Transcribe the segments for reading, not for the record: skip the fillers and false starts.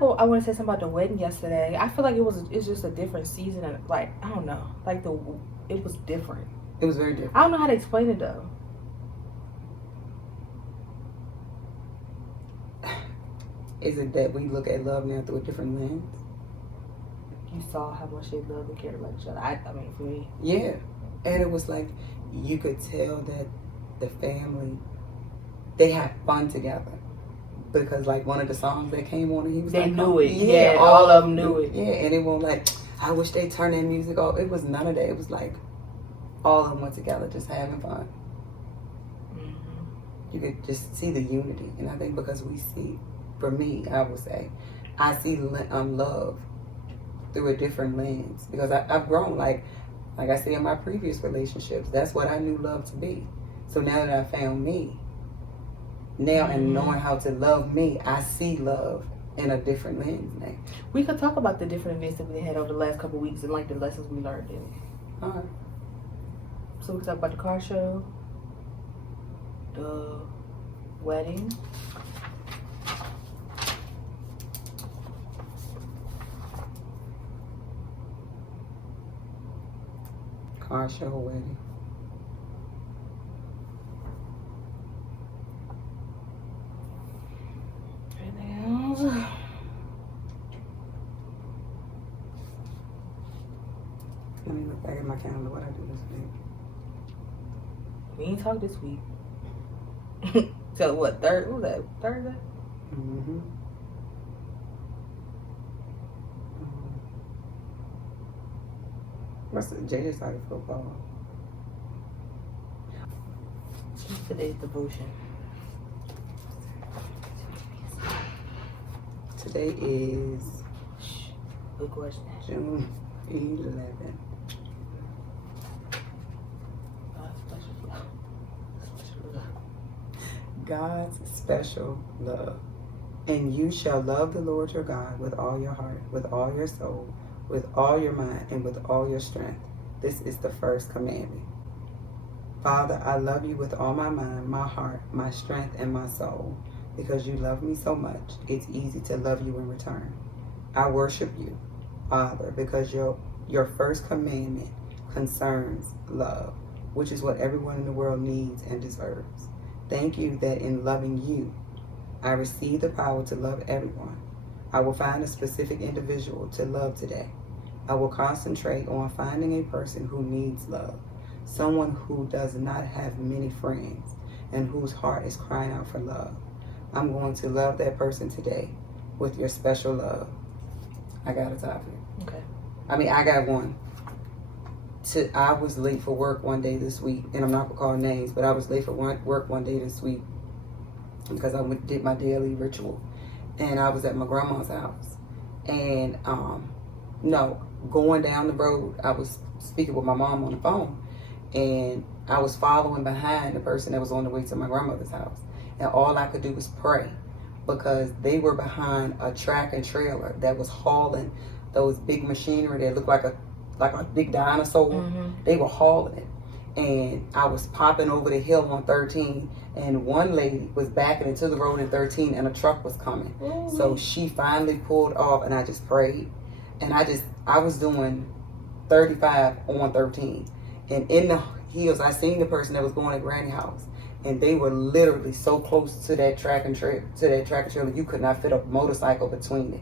like I want to say something about the wedding yesterday. I feel like it's just a different season, and like I don't know, like it was different. It was very different. I don't know how to explain it though. Is it that we look at love now through a different lens? You saw how much they love and cared about each other. I mean, for me. Yeah. And it was like, you could tell that the family, they had fun together. Because like one of the songs that came on, and he was they like, knew it. Yeah, all of them knew it. Yeah, and it won't like, I wish they turned their music off. It was none of that. It was like, all of them went together just having fun. Mm-hmm. You could just see the unity. And I think because we see, for me, I would say, I see love through a different lens. Because I've grown, like I said in my previous relationships, that's what I knew love to be. So now that I found me, and knowing how to love me, I see love in a different lens now. We could talk about the different events that we had over the last couple of weeks and like the lessons we learned in it. All right. So we can talk about the car show, the wedding, wedding. Anything else? Let me look back at my calendar. What I do this week? We ain't talk this week. So what? What was that? Thursday? Mm-hmm. What's the Jada started football? Today's devotion. Today is Good question. June 11th. God's special love. And you shall love the Lord your God with all your heart, with all your soul, with all your mind, and with all your strength. This is the first commandment. Father, I love you with all my mind, my heart, my strength, and my soul. Because you love me so much, it's easy to love you in return. I worship you, Father, because your first commandment concerns love, which is what everyone in the world needs and deserves. Thank you that in loving you, I receive the power to love everyone. I will find a specific individual to love today. I will concentrate on finding a person who needs love, someone who does not have many friends and whose heart is crying out for love. I'm going to love that person today with your special love. I got a topic. Okay. I got one. I was late for work one day this week, and I'm not going to call names, but I was late for work one day this week because I did my daily ritual, and I was at my grandma's house, and going down the road, I was speaking with my mom on the phone, and I was following behind the person that was on the way to my grandmother's house, and all I could do was pray because they were behind a track and trailer that was hauling those big machinery that looked like a big dinosaur. Mm-hmm. They were hauling it. And I was popping over the hill on 13, and one lady was backing into the road in 13, and a truck was coming. Mm-hmm. So she finally pulled off, and I just prayed. And I was doing 35 on 13. And in the hills, I seen the person that was going to Granny house. And they were literally so close to that track and trailer, you could not fit a motorcycle between it.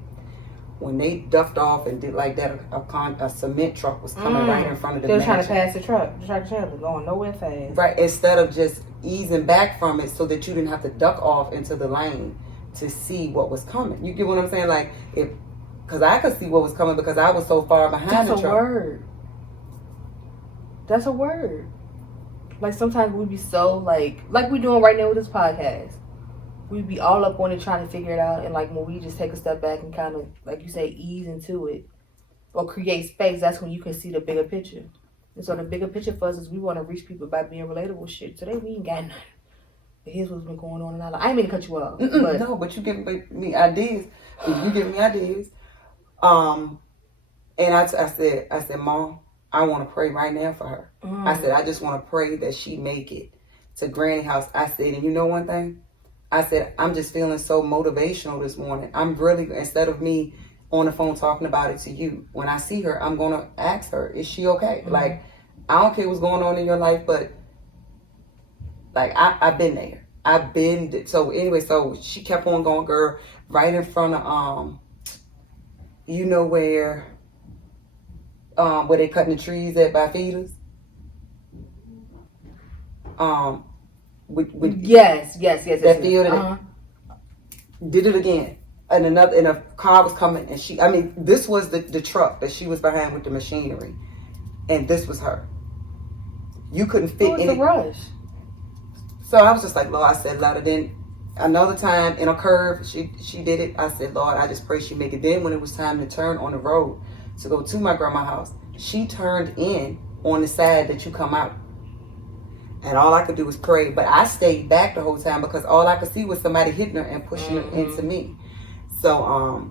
When they duffed off and did like that, a cement truck was coming right in front of the mansion. They were trying to pass the truck. The track trailer going nowhere fast. Right, instead of just easing back from it so that you didn't have to duck off into the lane to see what was coming. You get what I'm saying? Like, because I could see what was coming because I was so far behind the truck. That's a word. That's a word. Like, sometimes we be so, like we doing right now with this podcast. We be all up on it trying to figure it out, and like when we just take a step back and kind of, like you say, ease into it or create space, that's when you can see the bigger picture. And so the bigger picture for us is we want to reach people by being relatable. Shit, today we ain't got nothing. But here's what's been going on in our life. I ain't mean to cut you off. But you give me ideas. You give me ideas. And I said, Mom, I want to pray right now for her. I said, I just want to pray that she make it to Granny house. I said, and you know one thing? I said, I'm just feeling so motivational this morning. I'm really, instead of me on the phone talking about it to you, when I see her, I'm going to ask her, is she okay? Mm-hmm. Like, I don't care what's going on in your life, but like, I've been there. So anyway, so she kept on going, girl, right in front of, you know where they cutting the trees at by feeders? Yes. That field, did it again. And a car was coming, and this was the truck that she was behind with the machinery, and this was her. You couldn't fit in the rush. So I was just like, Lord, I said, Lord, then another time in a curve, she did it. I said, Lord, I just pray she make it. Then when it was time to turn on the road to go to my grandma's house, she turned in on the side that you come out. And all I could do was pray. But I stayed back the whole time because all I could see was somebody hitting her and pushing her into me. So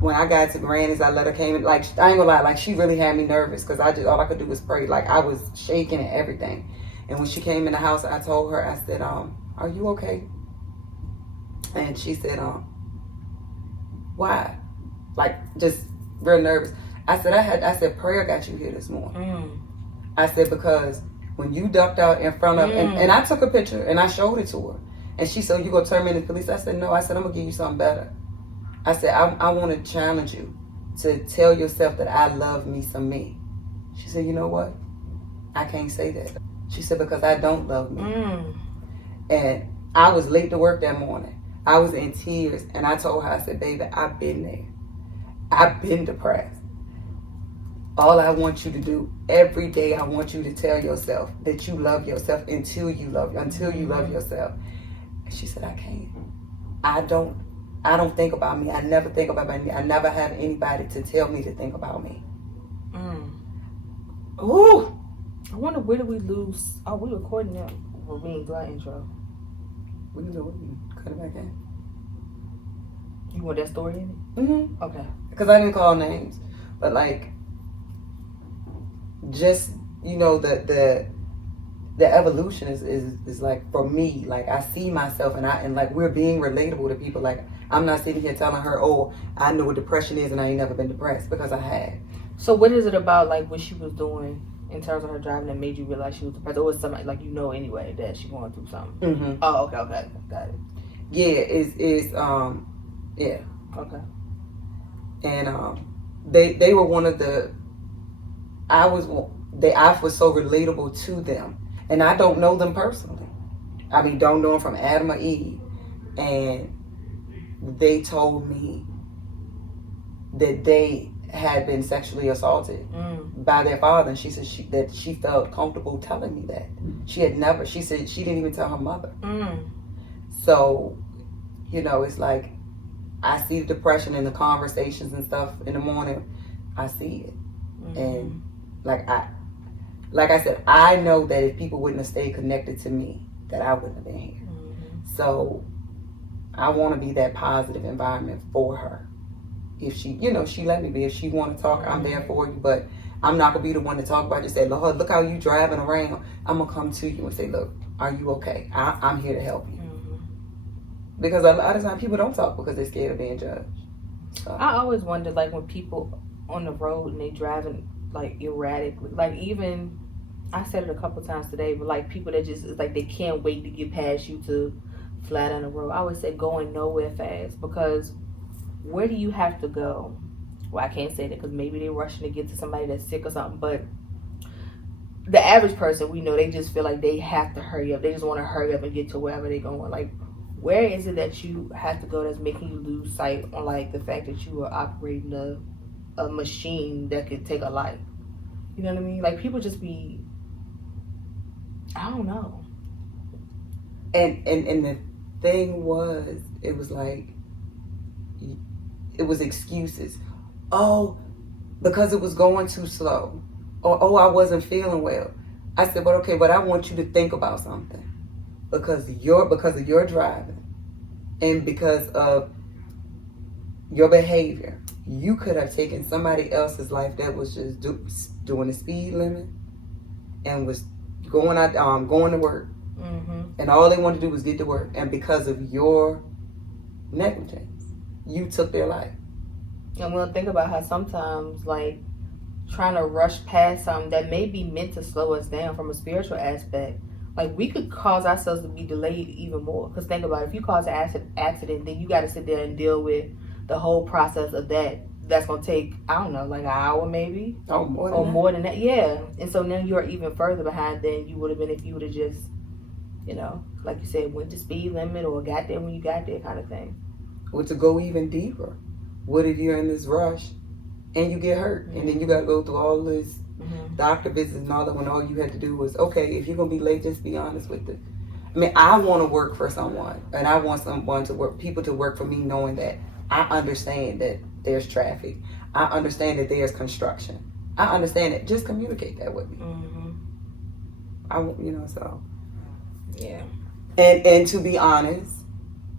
when I got to Granny's, I let her came in. Like, I ain't gonna lie, like, she really had me nervous because all I could do was pray. Like, I was shaking and everything. And when she came in the house, I told her, I said, are you okay? And she said, why? Like, just real nervous. I said, prayer got you here this morning. I said, because when you ducked out in front of, and I took a picture and I showed it to her. And she said, you gonna turn me into the police? I said, no. I said, I'm gonna give you something better. I said, I want to challenge you to tell yourself that I love me some me. She said, you know what? I can't say that. She said, because I don't love me. And I was late to work that morning. I was in tears. And I told her, I said, baby, I've been there. I've been depressed. All I want you to do every day, I want you to tell yourself that you love yourself until you love yourself. And she said, I can't. I don't think about me. I never think about me. I never have anybody to tell me to think about me. Ooh. I wonder, where did we lose? Oh, we recording that. Well, we ain't do our intro. We can cut it back in. You want that story in it? Mm-hmm. Okay. Because I didn't call names. But like, just, you know, the evolution is like, for me, like, I see myself and like, we're being relatable to people. Like, I'm not sitting here telling her, oh, I know what depression is and I ain't never been depressed, because I have. So what is it about, like, what she was doing in terms of her driving that made you realize she was depressed? Or was somebody, like, you know anyway that she going through something? Mm-hmm. Oh, okay. Got it. Yeah, yeah. Okay. And they were one of the, I was so relatable to them. And I don't know them personally. I mean, don't know them from Adam or Eve. And they told me that they had been sexually assaulted by their father. And she said that she felt comfortable telling me that. She said she didn't even tell her mother. So, you know, it's like, I see the depression in the conversations and stuff in the morning. I see it. And like I said, I know that if people wouldn't have stayed connected to me, that I wouldn't have been here. So I want to be that positive environment for her. If she, you know, she let me be. If she want to talk, I'm there for you. But I'm not going to be the one to talk about it. Just say, Lord, look how you driving around. I'm going to come to you and say, look, are you okay? I'm here to help you. Because a lot of times people don't talk because they're scared of being judged. So. I always wonder, like, when people on the road and they driving, like, erratically. Like, even, I said it a couple times today, but, like, people that just, it's like they can't wait to get past you to fly down the road. I always say going nowhere fast, because where do you have to go? Well, I can't say that because maybe they're rushing to get to somebody that's sick or something, but the average person, we know, they just feel like they have to hurry up. They just want to hurry up and get to wherever they're going. Like, where is it that you have to go that's making you lose sight on, like, the fact that you are operating a machine that could take a life? You know what I mean? Like, people just be, I don't know. And the thing was, it was like, it was excuses. Oh, because it was going too slow. Or, oh, I wasn't feeling well. I said, but okay, but I want you to think about something. Because of your driving and because of your behavior, you could have taken somebody else's life that was just doing the speed limit and was going to work And all they wanted to do was get to work. And because of your negligence, you took their life. And we'll think about how sometimes, like, trying to rush past something that may be meant to slow us down from a spiritual aspect, like, we could cause ourselves to be delayed even more. Because think about it, if you cause an accident, then you got to sit there and deal with the whole process of that. That's going to take, I don't know, like an hour maybe. Oh, more than that. Yeah. And so now you're even further behind than you would have been if you would have just, you know, like you said, went to speed limit or got there when you got there kind of thing. Or to go even deeper, what if you're in this rush and you get hurt and then you got to go through all this doctor visits and all that when all you had to do was, okay, if you're going to be late, just be honest with it. I mean, I want to work for someone and I want someone to work, people to work for me knowing that I understand that there's traffic. I understand that there's construction. I understand it. Just communicate that with me. So. Yeah. And to be honest,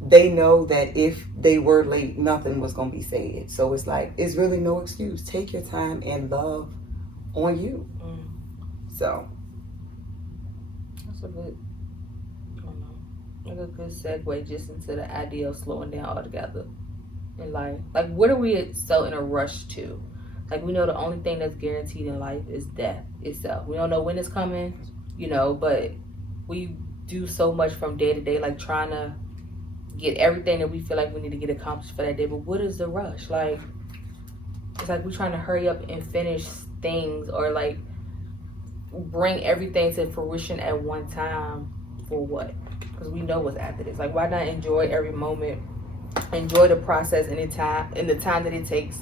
they know that if they were late, nothing was going to be said. So it's like, it's really no excuse. Take your time and love on you. So. That's a good, I don't know, like a good segue just into the idea of slowing down altogether in life. Like, what are we so in a rush to? Like, we know the only thing that's guaranteed in life is death itself. We don't know when it's coming, but we do so much from day to day, like trying to get everything that we feel like we need to get accomplished for that day. But what is the rush? Like, it's like we're trying to hurry up and finish things or like bring everything to fruition at one time. For what? Because we know what's after this. Like, why not enjoy every moment, enjoy the process and the time that it takes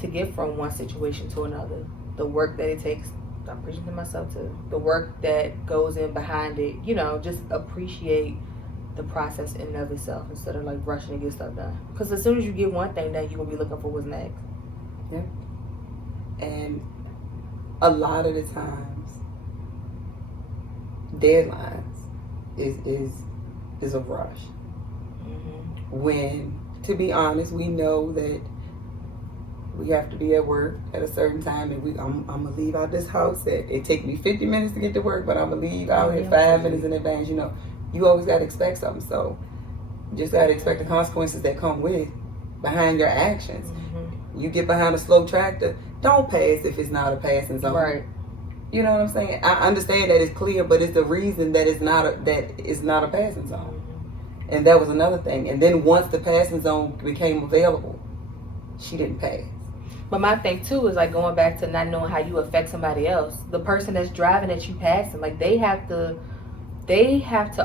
to get from one situation to another, the work that it takes. I'm preaching to myself too. The work that goes in behind it, just appreciate the process in and of itself instead of like rushing to get stuff done. Because as soon as you get one thing done, you're gonna be looking for what's next. Yeah. And a lot of the times, deadlines is a rush. When, to be honest, we know that we have to be at work at a certain time, and I'm gonna leave out this house. It take me 50 minutes to get to work, but I'm gonna leave out here 5 minutes in advance. You always gotta expect something. So you just gotta expect the consequences that come behind your actions. You get behind a slow tractor, don't pass if it's not a passing zone. Right. You know what I'm saying? I understand that it's clear, but it's the reason that it's not a passing zone. And that was another thing. And then once the passing zone became available, she didn't pass. But my thing too is like going back to not knowing how you affect somebody else. The person that's driving that you passing, like they have to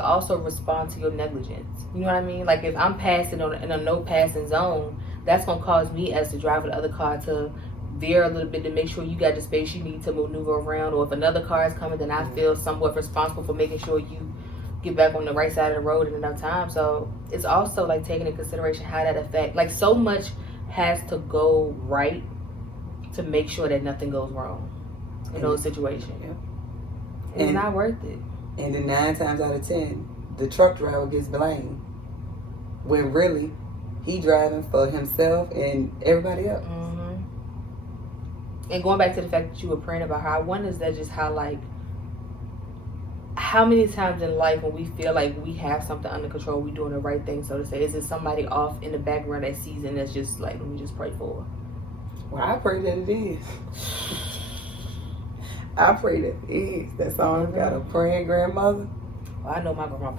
also respond to your negligence. You know what I mean? Like if I'm passing in a no passing zone, that's gonna cause me as the driver of the other car to veer a little bit to make sure you got the space you need to maneuver around. Or if another car is coming, then I feel somewhat responsible for making sure you get back on the right side of the road in enough time. So it's also like taking into consideration how that affect, like so much has to go right to make sure that nothing goes wrong in those situations. It's not worth it. And then 9 times out of 10, the truck driver gets blamed when really he driving for himself and everybody else. And going back to the fact that you were praying about her, I wonder is that just how many times in life when we feel like we have something under control, we doing the right thing, so to say, is it somebody off in the background that sees and that's just like, let me just pray for her? Well, I pray that it is. I pray that it is. That song got a praying grandmother. Well, I know my grandma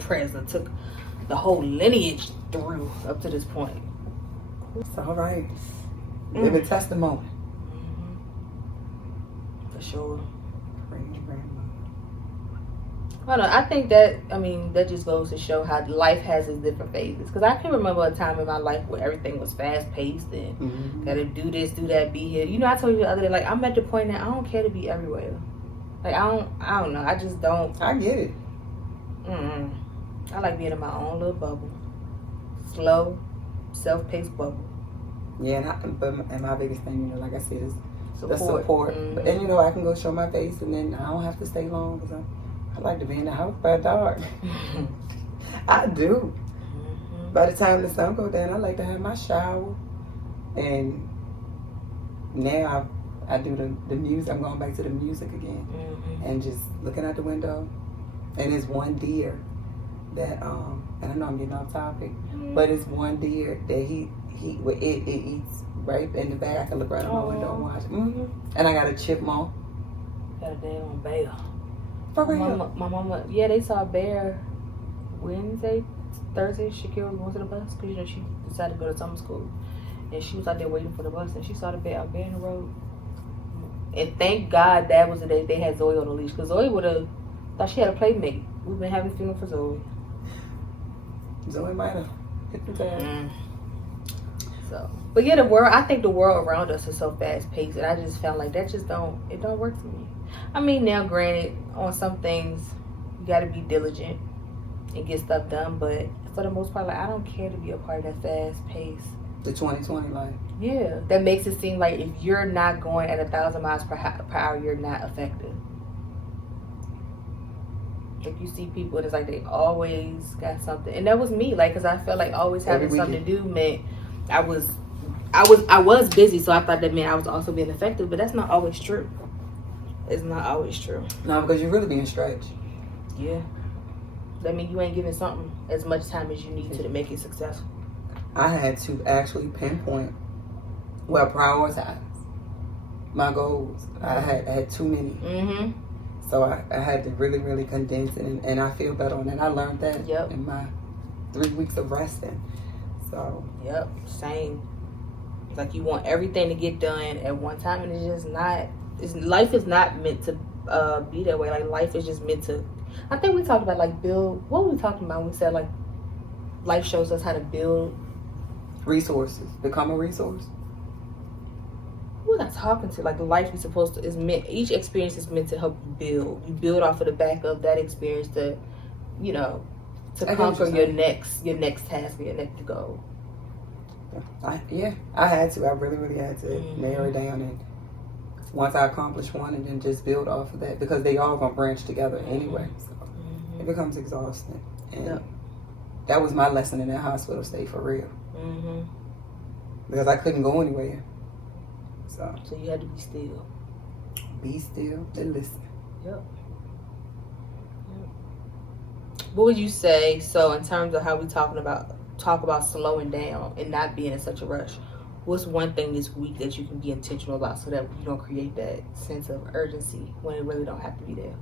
prayers that took the whole lineage through up to this point. It's all right. Living testimony. For sure. Praying grandmother. I don't know. I think that just goes to show how life has its different phases. Because I can remember a time in my life where everything was fast paced and gotta do this, do that, be here. I told you the other day, like I'm at the point now I don't care to be everywhere. Like I don't know. I just don't. I get it. I like being in my own little bubble, slow, self-paced bubble. Yeah, and my biggest thing, like I said, is support. The support. And I can go show my face, and then I don't have to stay long because I like to be in the house by dark. I do. By the time the sun goes down, I like to have my shower. And now I do the music. I'm going back to the music again. And just looking out the window And it's one deer that and I know I'm getting off topic, but it's one deer that it eats right in the back. I can look right out my window and watch it. And I got a chipmunk. Got a damn bear. For My mama, yeah, they saw a bear Wednesday, Thursday. Shakira was going to the bus because, you know, she decided to go to summer school. And she was out there waiting for the bus, and she saw the bear out there in the road. And thank God that was the day they had Zoe on the leash, because Zoe would have thought she had a playmate. We've been having feeling for Zoe. Zoe might have hit the tag. So, but yeah, I think the world around us is so fast paced, and I just found like that don't work for me. I mean, now granted, on some things you got to be diligent and get stuff done, but for the most part, like, I don't care to be a part of that fast pace. The 2020 life. Yeah, that makes it seem like if you're not going at 1,000 miles per hour, you're not effective. Like, you see people, and it's like they always got something, and that was me. Like, because I felt like always having something to do meant I was busy, so I thought that meant I was also being effective, but that's not always true. It's not always true. No, because you're really being stretched. Yeah, that means you ain't giving something as much time as you need to make it successful. I had to actually pinpoint, prioritize my goals. I had too many. So I had to really, really condense it, and I feel better on that. I learned that in my 3 weeks of resting. So. Yep, same. It's like you want everything to get done at one time, and it's just not. Life is not meant to be that way. Like, life is just meant to. I think we talked about like build. What were we talking about when we said like life shows us how to build resources, become a resource? Who was I talking to? Like, the life is supposed to each experience is meant to help you build. You build off of the back of that experience to, you know, to conquer your next task, your next goal. I had to. I really, really had to narrow it down, and once I accomplished one, and then just build off of that, because they all gonna branch together anyway. So it becomes exhausting, and that was my lesson in that hospital stay, for real. Because I couldn't go anywhere. So you had to be still. Be still and listen. Yep. What would you say? So in terms of how we talk about slowing down and not being in such a rush, what's one thing this week that you can be intentional about so that you don't create that sense of urgency when it really don't have to be there?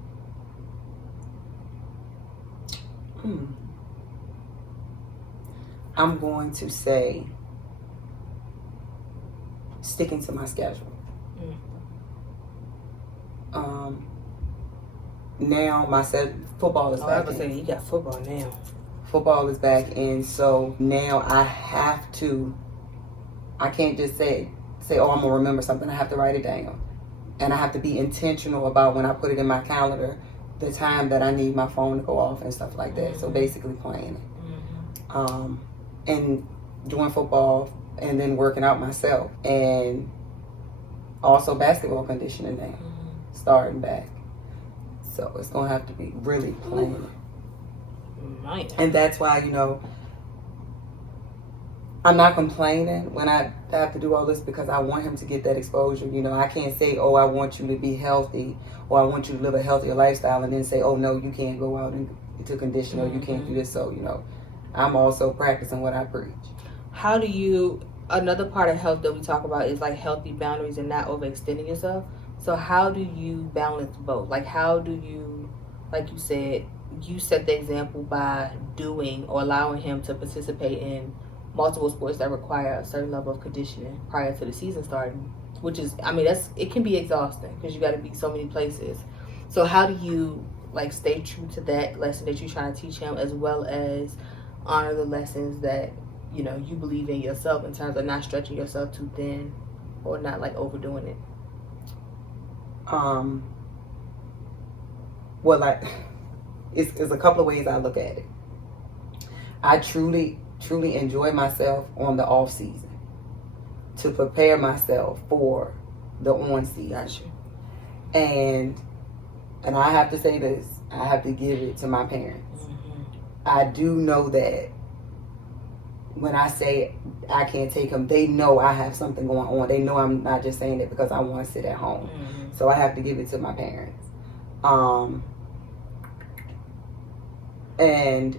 I'm going to say sticking to my schedule. Now football is back. I was saying, you got football now. Football is back, and so now I can't just say, oh, I'm gonna remember something. I have to write it down, and I have to be intentional about when I put it in my calendar, the time that I need my phone to go off and stuff like that. So basically playing it, and doing football, and then working out myself, and also basketball conditioning now, starting back. So it's gonna have to be really playing it. And that's why, I'm not complaining when I have to do all this, because I want him to get that exposure. I can't say, oh, I want you to be healthy, or I want you to live a healthier lifestyle, and then say, oh, no, you can't go out into condition, or you can't do this. So, I'm also practicing what I preach. How do you, another part of health that we talk about is like healthy boundaries and not overextending yourself. So how do you balance both? Like, how do you, like you said, you set the example by doing or allowing him to participate in multiple sports that require a certain level of conditioning prior to the season starting, which is, it can be exhausting because you got to be so many places. So how do you like stay true to that lesson that you're trying to teach him, as well as honor the lessons that, you believe in yourself in terms of not stretching yourself too thin or not like overdoing it? It's a couple of ways I look at it. I truly enjoy myself on the off season to prepare myself for the on season. Gotcha. And I have to say this, I have to give it to my parents. I do know that when I say I can't take him, they know I have something going on. They know I'm not just saying it because I want to sit at home. So I have to give it to my parents. And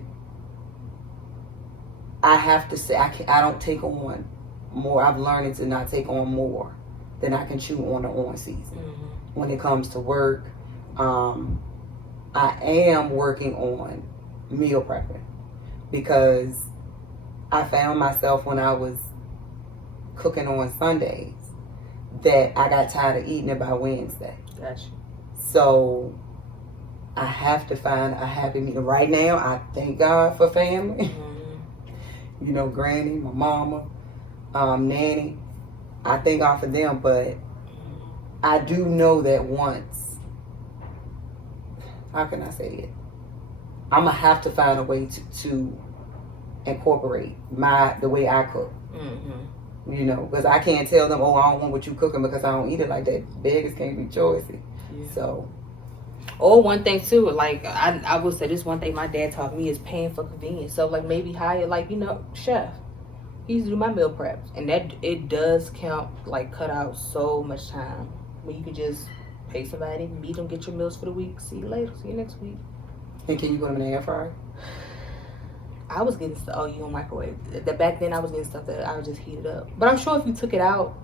I have to say, I don't take on more. I've learned to not take on more than I can chew on the on season. When it comes to work, I am working on meal prepping because I found myself when I was cooking on Sundays that I got tired of eating it by Wednesday. Gotcha. So I have to find a happy medium. Right now, I thank God for family. You know, Granny, my mama, Nanny. I thank God for them, but I do know that once, how can I say it? I'm gonna have to find a way to incorporate the way I cook. You know, because I can't tell them, oh, I don't want what you cooking because I don't eat it like that. Beggars can't be choicy. Yeah. So. Or one thing too, like I will say this one thing my dad taught me is paying for convenience. So like maybe hire like, you know, chef. He used to do my meal preps, and that it does count, like cut out so much time when you can just pay somebody, meet them, get your meals for the week. See you later. See you next week. And can you put them in the air fryer? I was getting stuff. Oh, you on microwave? Back then I was getting stuff that I would just heat it up. But I'm sure if you took it out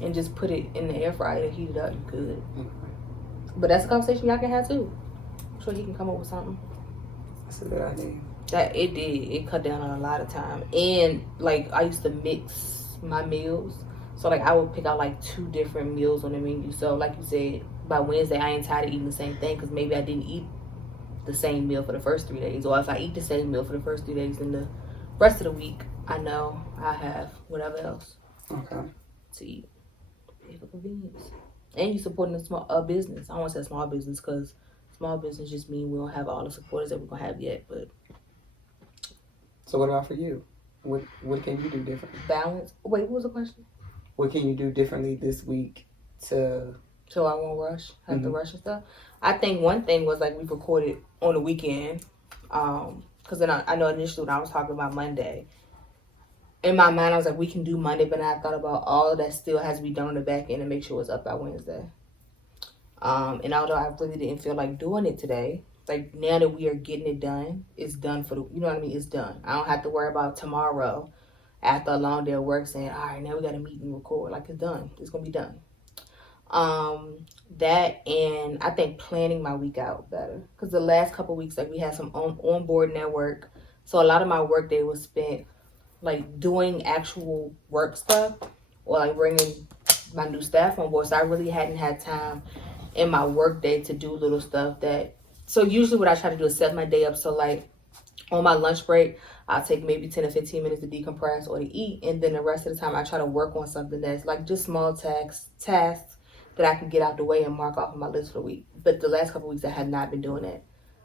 and just put it in the air fryer and heat it up, you could. But that's a conversation y'all can have too. I'm sure he can come up with something. That's a good idea. That it did. It cut down on a lot of time. And like I used to mix my meals. So like I would pick out like 2 different meals on the menu. So like you said, by Wednesday I ain't tired of eating the same thing because maybe I didn't eat the same meal for the first 3 days. Or if I eat the same meal for the first 3 days, then the rest of the week I know I have whatever else to eat. Pay for convenience. And you supporting a small business. I don't want to say small business because small business just mean we don't have all the supporters that we're going to have yet. But so what about for you? What can you do differently? Balance. Wait, what was the question? What can you do differently this week to... So I won't have to rush and stuff? I think one thing was like we recorded on the weekend. Because then I know initially when I was talking about Monday, in my mind I was like, we can do Monday, but I thought about all that still has to be done on the back end and make sure it's up by Wednesday. And although I really didn't feel like doing it today, like now that we are getting it done, it's done for the, you know what I mean? It's done. I don't have to worry about tomorrow after a long day of work saying, all right, now we got to meet and record. Like it's done. It's going to be done. That and I think planning my week out better. Because the last couple of weeks, like we had some onboarding at work. So a lot of my work day was spent like doing actual work stuff or like bringing my new staff on board. So I really hadn't had time in my work day to do little stuff that, so usually what I try to do is set my day up. So like on my lunch break, I'll take maybe 10 or 15 minutes to decompress or to eat. And then the rest of the time I try to work on something that's like just small tasks that I can get out the way and mark off on my list for the week. But the last couple of weeks I had not been doing that.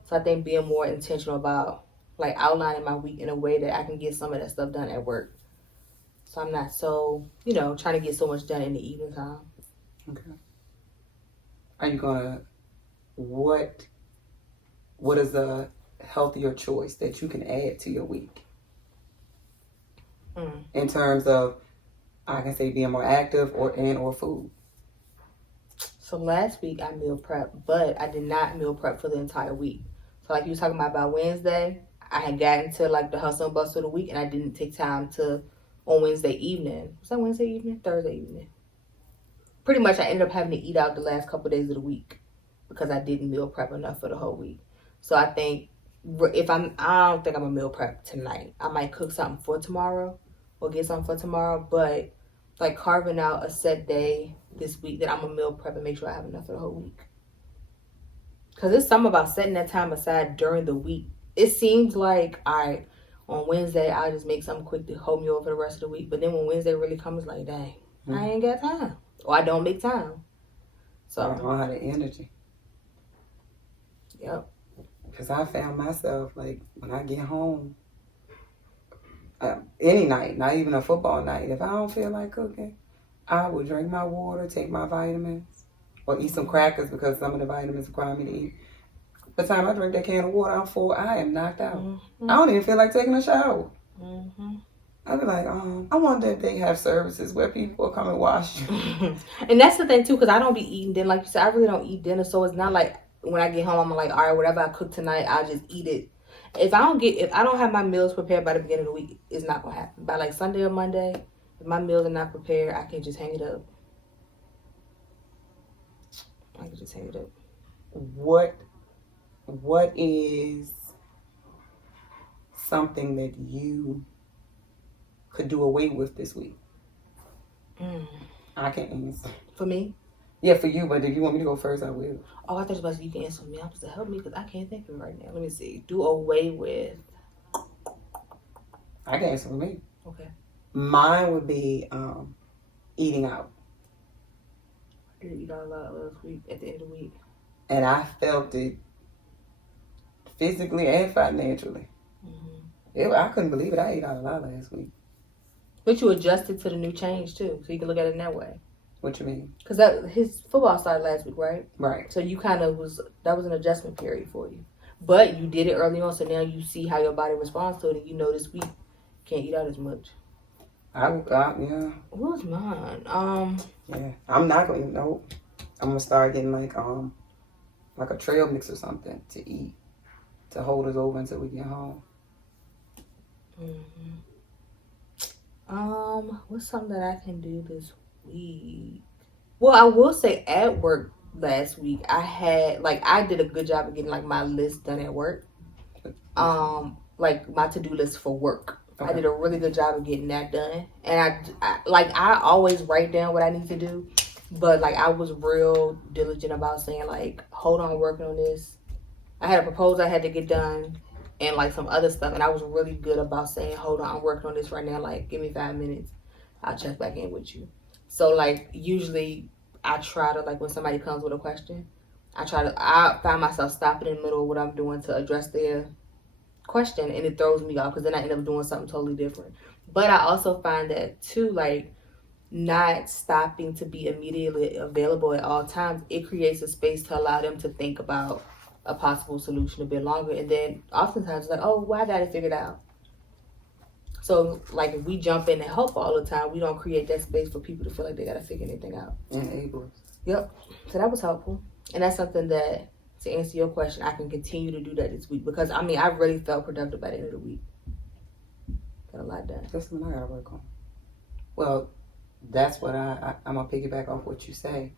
So I think being more intentional about like outlining my week in a way that I can get some of that stuff done at work. So I'm not so, trying to get so much done in the evening time. Okay. Are you gonna, what is a healthier choice that you can add to your week? In terms of, I can say being more active or food. So last week I meal prepped, but I did not meal prep for the entire week. So like you were talking about by Wednesday, I had gotten to like the hustle and bustle of the week and I didn't take time to, on Wednesday evening. Was that Wednesday evening? Thursday evening. Pretty much I ended up having to eat out the last couple of days of the week because I didn't meal prep enough for the whole week. So I think I don't think I'm a meal prep tonight. I might cook something for tomorrow or get something for tomorrow, but like carving out a set day this week that I'm a meal prep and make sure I have enough for the whole week. Because it's something about setting that time aside during the week. It seems like, all right, on Wednesday, I'll just make something quick to hold me over for the rest of the week. But then when Wednesday really comes, it's like, dang, I ain't got time. Or I don't make time. So I don't have the energy. Yep. Because I found myself, like, when I get home, any night, not even a football night, if I don't feel like cooking, I will drink my water, take my vitamins, or eat some crackers because some of the vitamins require me to eat. By the time I drink that can of water, I'm full. I am knocked out. I don't even feel like taking a shower. I'd be like, I wonder if they have services where people come and wash you. And that's the thing, too, because I don't be eating dinner. Like you said, I really don't eat dinner. So it's not like when I get home, I'm like, all right, whatever I cook tonight, I'll just eat it. If I don't have my meals prepared by the beginning of the week, it's not gonna happen. By like Sunday or Monday, if my meals are not prepared, I can just hang it up. I can just hang it up. What is something that you could do away with this week? I can't answer. For me? Yeah, for you, but if you want me to go first, I will. Oh, I thought you were about to say you can answer for me. I'm supposed to help me because I can't think of it right now. Let me see. Do away with. I can answer for me. Okay. Mine would be eating out. I did eat out a lot last week at the end of the week. And I felt it physically and financially. I couldn't believe it. I ate out a lot last week. But you adjusted to the new change too, so you can look at it in that way. What you mean? Because his football started last week, right? Right. So you kind of that was an adjustment period for you. But you did it early on, so now you see how your body responds to it, and you know this week can't eat out as much. Yeah. What was mine? Yeah. I'm not going to, nope. I'm going to start getting like a trail mix or something to eat, to hold us over until we get home. What's something that I can do this week? Well, I will say at work last week, I did a good job of getting like my list done at work. Like my to-do list for work. Okay. I did a really good job of getting that done. And I always write down what I need to do. But like I was real diligent about saying like, hold on, working on this. I had a proposal I had to get done and like some other stuff. And I was really good about saying, hold on, I'm working on this right now. Like, give me 5 minutes. I'll check back in with you. So like usually I try to, like when somebody comes with a question, I find myself stopping in the middle of what I'm doing to address their question, and it throws me off because then I end up doing something totally different. But I also find that too, like not stopping to be immediately available at all times, it creates a space to allow them to think about a possible solution a bit longer. And then oftentimes it's like, oh, well, I got it figured out. So like if we jump in and help all the time, we don't create that space for people to feel like they got to figure anything out. Enablers. Yep. So that was helpful. And that's something that, to answer your question, I can continue to do that this week because I really felt productive by the end of the week. Got a lot done. That's something I gotta work on. Well, that's what I'm gonna piggyback off what you say.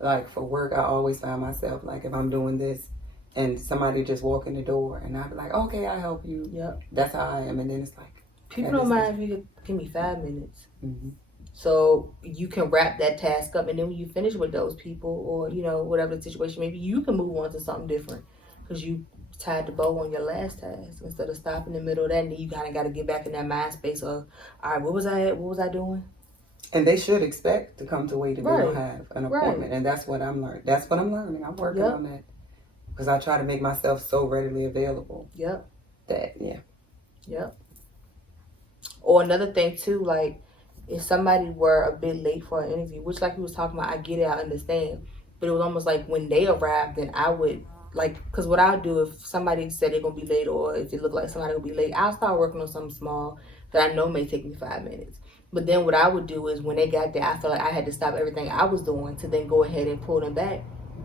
Like for work, I always find myself like if I'm doing this and somebody just walk in the door and I'll be like, okay, I'll help you. Yep. That's how I am. And then it's like people don't mind if you give me 5 minutes. So you can wrap that task up, and then when you finish with those people, or whatever the situation, maybe you can move on to something different because you tied the bow on your last task instead of stopping in the middle of that. And then you kind of got to get back in that mind space of, all right, what was I doing? And they should expect to come to wait if they don't have an appointment, and that's what I'm learning. That's what I'm learning. I'm working on that because I try to make myself so readily available. Yep. Yep. Or another thing too, like. If somebody were a bit late for an interview, which like you was talking about, I get it, I understand. But it was almost like when they arrived, then I would, because what I'll do if somebody said they're going to be late or if it looked like somebody will be late, I'll start working on something small that I know may take me 5 minutes. But then what I would do is when they got there, I felt like I had to stop everything I was doing to then go ahead and pull them back.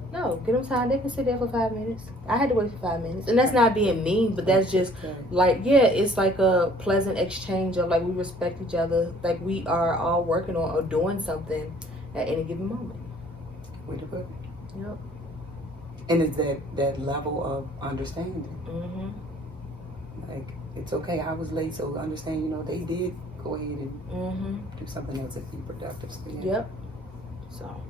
No, give them time. They can sit there for 5 minutes. I had to wait for 5 minutes. And that's not being mean, but that's just it's like a pleasant exchange of like we respect each other. Like we are all working on or doing something at any given moment. Way to put it. Yep. And it's that level of understanding. Like, it's okay, I was late, so understand, they did go ahead and do something else and be productive. So, yeah. Yep. So.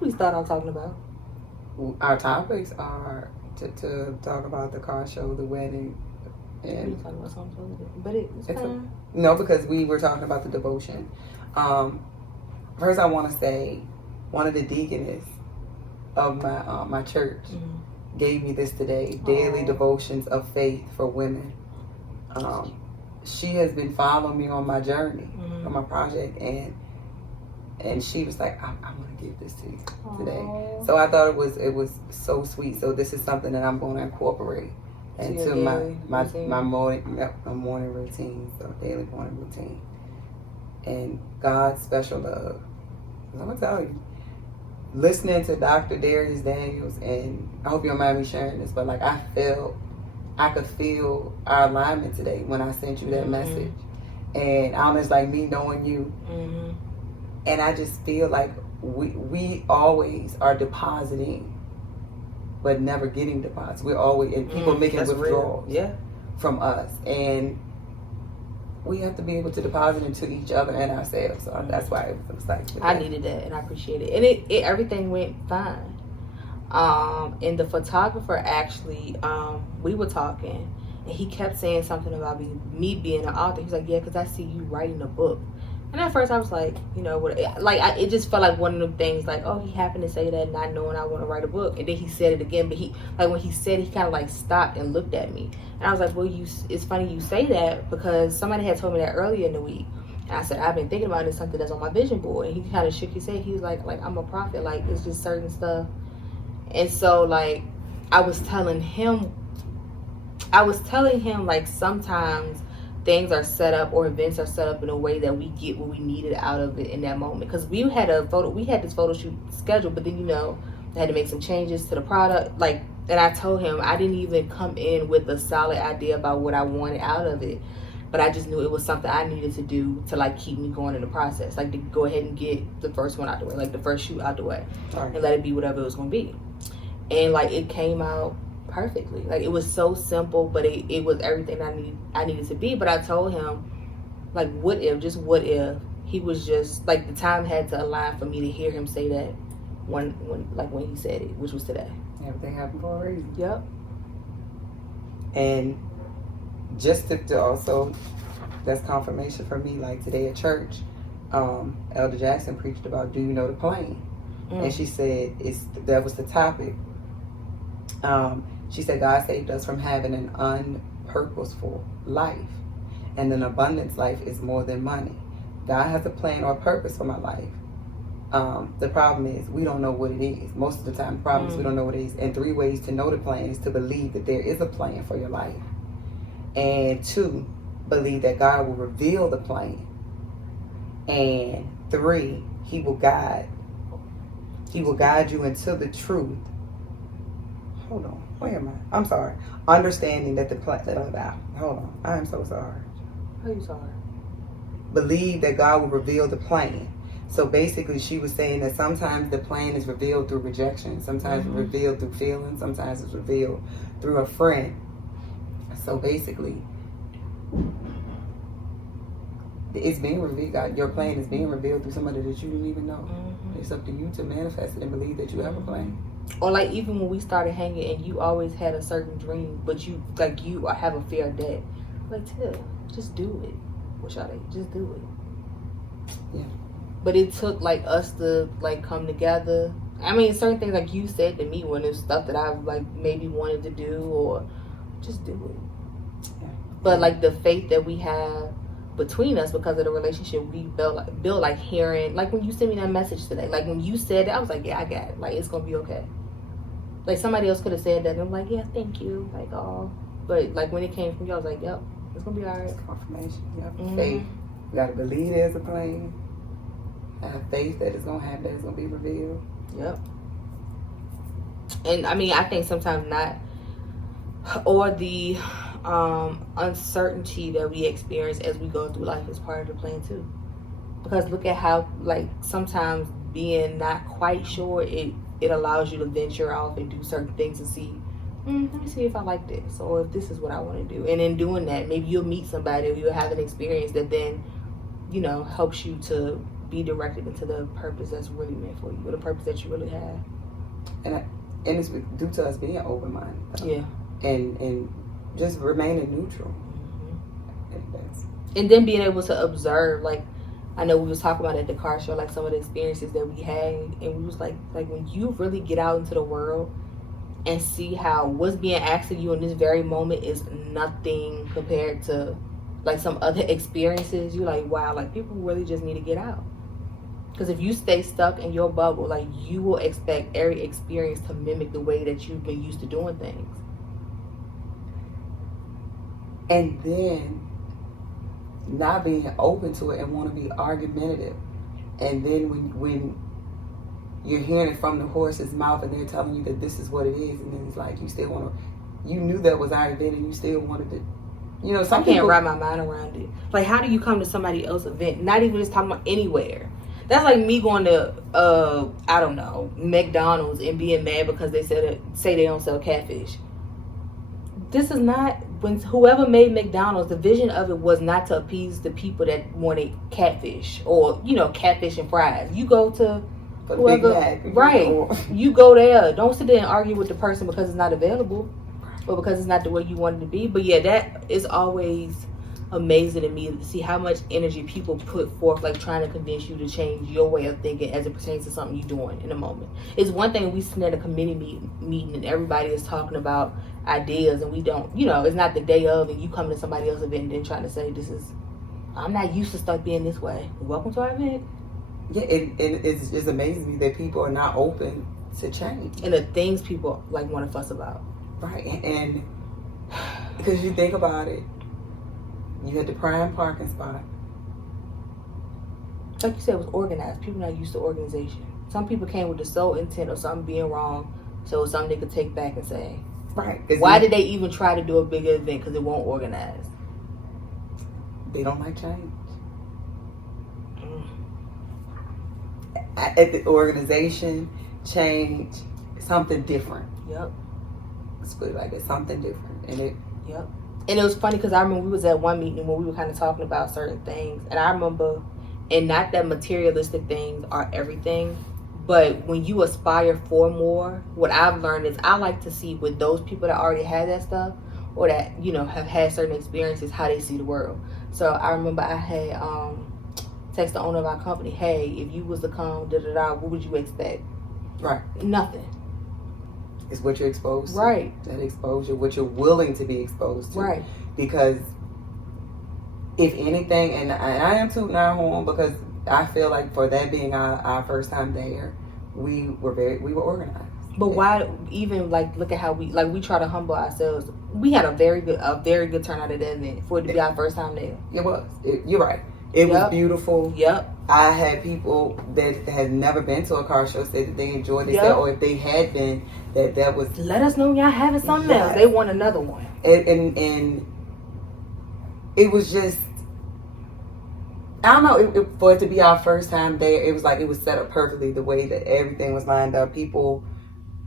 We start on talking about? Our topics are to talk about the car show, the wedding, and we talking about something, but it's fine. No, because we were talking about the devotion. First, I want to say one of the deaconess of my church gave me this today: daily devotions of faith for women. She has been following me on my journey, on my project, and she was like, I'm going to give this to you today. Aww. So I thought it was so sweet. So this is something that I'm going to incorporate into my morning routine, so daily morning routine. And God's special love. I'm going to tell you, listening to Dr. Darius Daniels, and I hope you don't mind me sharing this, but like I could feel our alignment today when I sent you that message. And almost like me knowing you. And I just feel like we always are depositing but never getting deposits. We're always, and people making withdrawals from us. And we have to be able to deposit into each other and ourselves. So that's why it was like I needed that, and I appreciate it. And it everything went fine. And the photographer actually, we were talking, and he kept saying something about me being an author. He's like, yeah, because I see you writing a book. And at first I was like, you know, it just felt like one of them things, like, oh, he happened to say that, not knowing I want to write a book. And then he said it again, but when he said it, he kind of like stopped and looked at me. And I was like, well, it's funny you say that, because somebody had told me that earlier in the week. And I said, I've been thinking about it, something that's on my vision board. And he kind of shook his head. He was like I'm a prophet. Like, it's just certain stuff. And so, like, I was telling him, like, sometimes things are set up, or events are set up in a way that we get what we needed out of it in that moment. Because we had this photo shoot scheduled, but then, you know, I had to make some changes to the product. Like, and I told him I didn't even come in with a solid idea about what I wanted out of it. But I just knew it was something I needed to do to, like, keep me going in the process. Like, to go ahead and get the first one out the way, like the first shoot out the way. And let it be whatever it was going to be. And, like, it came out perfectly. Like, it was so simple, but it was everything I needed to be. But I told him, like, what if he was just, like, the time had to align for me to hear him say that when he said it, which was today. Everything happened for a reason. Yep. And just to also, that's confirmation for me, like today at church, Elder Jackson preached about, do you know the plane? And she said that was the topic. She said God saved us from having an unpurposeful life, and an abundance life is more than money. God has a plan or a purpose for my life. The problem is we don't know what it is. Most of the time the problem is we don't know what it is. And 3 ways to know the plan is to believe that there is a plan for your life, and 2, believe that God will reveal the plan, and 3, He will guide you into the truth. Hold on. Where am I? I'm sorry. Understanding that the plan... Hold on. I am so sorry. How you sorry? Believe that God will reveal the plan. So basically, she was saying that sometimes the plan is revealed through rejection. Sometimes it's revealed through feelings. Sometimes it's revealed through a friend. So basically, it's being revealed. God, your plan is being revealed through somebody that you didn't even know. It's up to you to manifest it and believe that you have a plan. Or like even when we started hanging, and you always had a certain dream, but you have a fear of that. Like, Till, just do it. What y'all like? Just do it. Yeah. But it took like us to like come together. I mean, certain things like you said to me when there's stuff that I've like maybe wanted to do, or just do it. Yeah. But like the faith that we have between us because of the relationship we built like hearing, like when you sent me that message today, like when you said that, I was like, yeah, I got it. Like, it's gonna be okay. Like somebody else could have said that, and I'm like, yeah, thank you. Like, oh, but like when it came from you, I was like, yep, it's gonna be all right. Confirmation. Yep. Faith. You gotta believe there's a plan. Have faith that it's gonna happen. That it's gonna be revealed. Yep. And I mean, I think sometimes not, or the uncertainty that we experience as we go through life is part of the plan too. Because look at how, like, sometimes being not quite sure, it allows you to venture off and do certain things and see, let me see if I like this, or if this is what I want to do. And in doing that, maybe you'll meet somebody, or you'll have an experience that then, you know, helps you to be directed into the purpose that's really meant for you, or the purpose that you really have. And it's due to us being open-minded. Yeah. And just remaining neutral. And then being able to observe, like, I know we was talking about at the car show, like some of the experiences that we had, and we was like when you really get out into the world and see how what's being asked of you in this very moment is nothing compared to like some other experiences, you're like, wow, like people really just need to get out. Because if you stay stuck in your bubble, like you will expect every experience to mimic the way that you've been used to doing things. And then not being open to it and want to be argumentative. And then when you're hearing it from the horse's mouth, and they're telling you that this is what it is, and then it's like you still want to. You knew that was already there, and you still wanted to. You know, some I can't people wrap my mind around it. Like, how do you come to somebody else's event? Not even just talking about anywhere. That's like me going to, I don't know, McDonald's and being mad because they say they don't sell catfish. This is not, when whoever made McDonald's, the vision of it was not to appease the people that wanted catfish or, you know, catfish and fries. You go to whoever, right? You go there. Don't sit there and argue with the person because it's not available, or because it's not the way you want it to be. But yeah, that is always amazing to me to see how much energy people put forth, like trying to convince you to change your way of thinking as it pertains to something you're doing in a moment. It's one thing we sit at a committee meeting and everybody is talking about ideas, and we don't, you know, it's not the day of, and you come to somebody else's event and then trying to say, I'm not used to stuff being this way. Welcome to our event. Yeah, and it's just amazing me that people are not open to change. And the things people like want to fuss about. Right, and because you think about it, you had the prime parking spot. Like you said, it was organized. People not used to organization. Some people came with the sole intent of something being wrong, so it's something they could take back and say. Right. Why did they even try to do a bigger event? Because it won't organize. They don't like change. At the organization, change, something different. Yep. Let's put it like it's something different. And it. Yep. And it was funny because I remember we was at one meeting when we were kind of talking about certain things, and I remember, and not that materialistic things are everything, but when you aspire for more, what I've learned is I like to see with those people that already had that stuff, or that, you know, have had certain experiences, how they see the world. So I remember I had text the owner of our company, hey, if you was to come, what would you expect? Right. Nothing. It's what you're exposed to. Right. That exposure, what you're willing to be exposed to. Right. Because if anything, and I am tooting our horn because I feel like for that being our first time there, we were organized. But why even like look at how we try to humble ourselves. We had a very good turnout at that event for it to be our first time there. It was. You're right. It was beautiful. Yep. I had people that had never been to a car show say that they enjoyed it, or if they had been, that was. Let us know y'all having something else. They want another one. And it was just, I don't know, for it to be our first time there, it was like it was set up perfectly the way that everything was lined up. People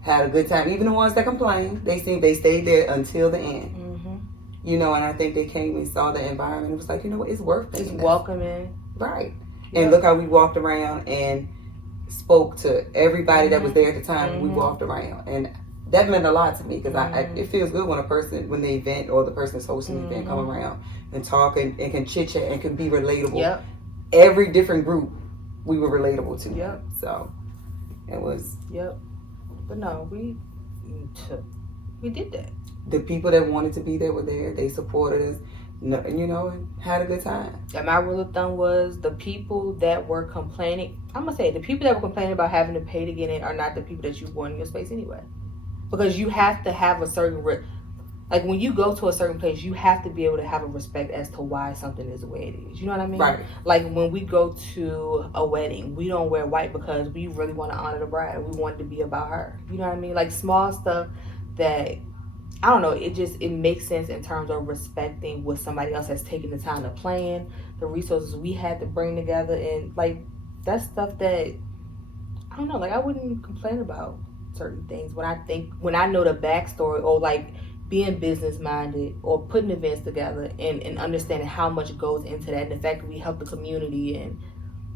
had a good time. Even the ones that complained, they stayed there until the end. Mm-hmm. You know, and I think they came and saw the environment. It was like, you know what, it's worth it. It's welcoming. Right. And look how we walked around and spoke to everybody that was there at the time. Mm-hmm. We walked around, and that meant a lot to me because it feels good when the event or the person that's hosting the event come around and talk and can chit chat and can be relatable. Yep. Every different group we were relatable to. Yep. So it was. Yep. But no, we did that. The people that wanted to be there were there. They supported us. You know, and had a good time. And my rule of thumb was the people that were complaining, I'm going to say the people that were complaining about having to pay to get in are not the people that you want in your space anyway. Because you have to have a certain, like when you go to a certain place, you have to be able to have a respect as to why something is the way it is. You know what I mean? Right. Like when we go to a wedding, we don't wear white because we really want to honor the bride. We want it to be about her. You know what I mean? Like small stuff that, I don't know, it makes sense in terms of respecting what somebody else has taken the time to plan, the resources we had to bring together, and like that's stuff that I don't know, like I wouldn't complain about certain things when I know the backstory, or like being business minded or putting events together and understanding how much goes into that, and the fact that we help the community, and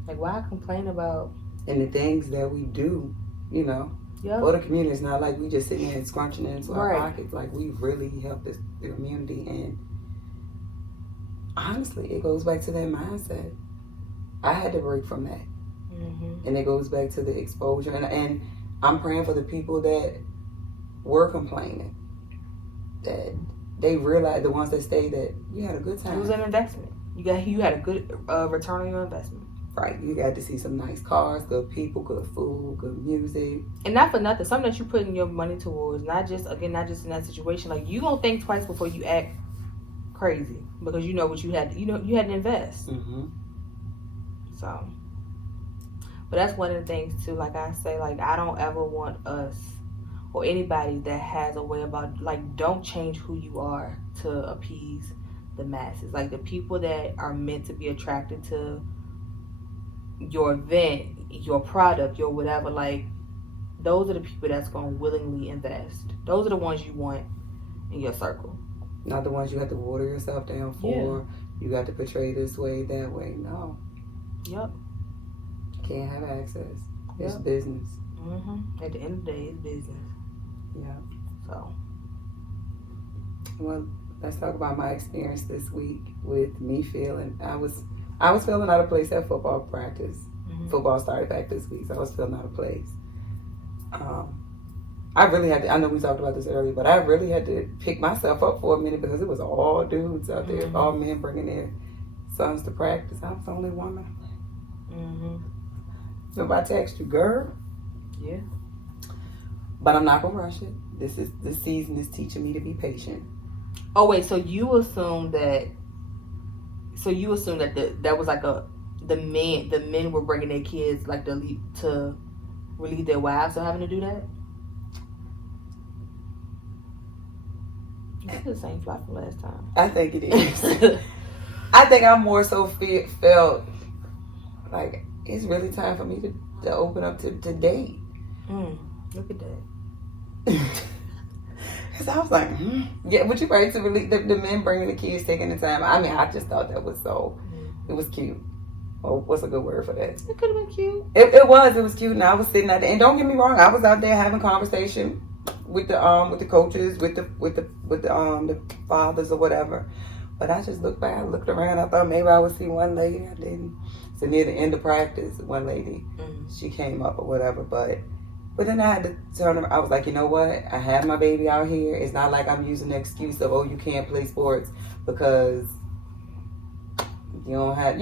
like why complain about and the things that we do, you know. Yep. For the community, it's not like we just sitting here and scrunching it into our Right. pockets. Like we really help the community, and honestly, it goes back to that mindset. I had to break from that, and it goes back to the exposure. And I'm praying for the people that were complaining, that they realized, the ones that stayed, that you had a good time. It was an investment. You had a good return on your investment. Right, you got to see some nice cars, good people, good food, good music. And not for nothing, something that you putting your money towards, not just in that situation. Like you gonna think twice before you act crazy because you know what you had. You had to invest. Mm-hmm. So, But that's one of the things too. Like I say, like I don't ever want us or anybody that has a way about like don't change who you are to appease the masses. Like the people that are meant to be attracted to your event, your product, your whatever. Like those are the people that's going to willingly invest. Those are the ones you want in your circle. Not the ones you have to water yourself down for. Yeah. You got to portray this way, that way. No. Yep. Can't have access. It's business. At the end of the day, it's business. Yeah. So. Well, let's talk about my experience this week with me feeling. I was feeling out of place at football practice. Football started back this week, so I was feeling out of place. I really had to, I know we talked about this earlier, but I really had to pick myself up for a minute because it was all dudes out there, all men bringing their sons to practice. I was the only woman. Nobody text you, girl. Yeah. But I'm not going to rush it. This season is teaching me to be patient. Oh, wait, so you assume that that was like the men were bringing their kids like to relieve their wives of having to do that? It's the same fly from last time. I think it is. I think I more so felt like it's really time for me to open up to date. Look at that. Because I was like, yeah, would you ready to relieve the men bringing the kids, taking the time? I mean, I just thought that was so, it was cute. Oh, what's a good word for that? It could have been cute. It was cute, and I was sitting out there, and don't get me wrong, I was out there having conversation with the coaches, with the fathers or whatever. But I just looked back, I looked around, I thought maybe I would see one lady. I didn't. So near the end of practice, one lady, she came up or whatever, but then I had to turn around. I was like, you know what? I have my baby out here. It's not like I'm using the excuse of, oh, you can't play sports because you don't have,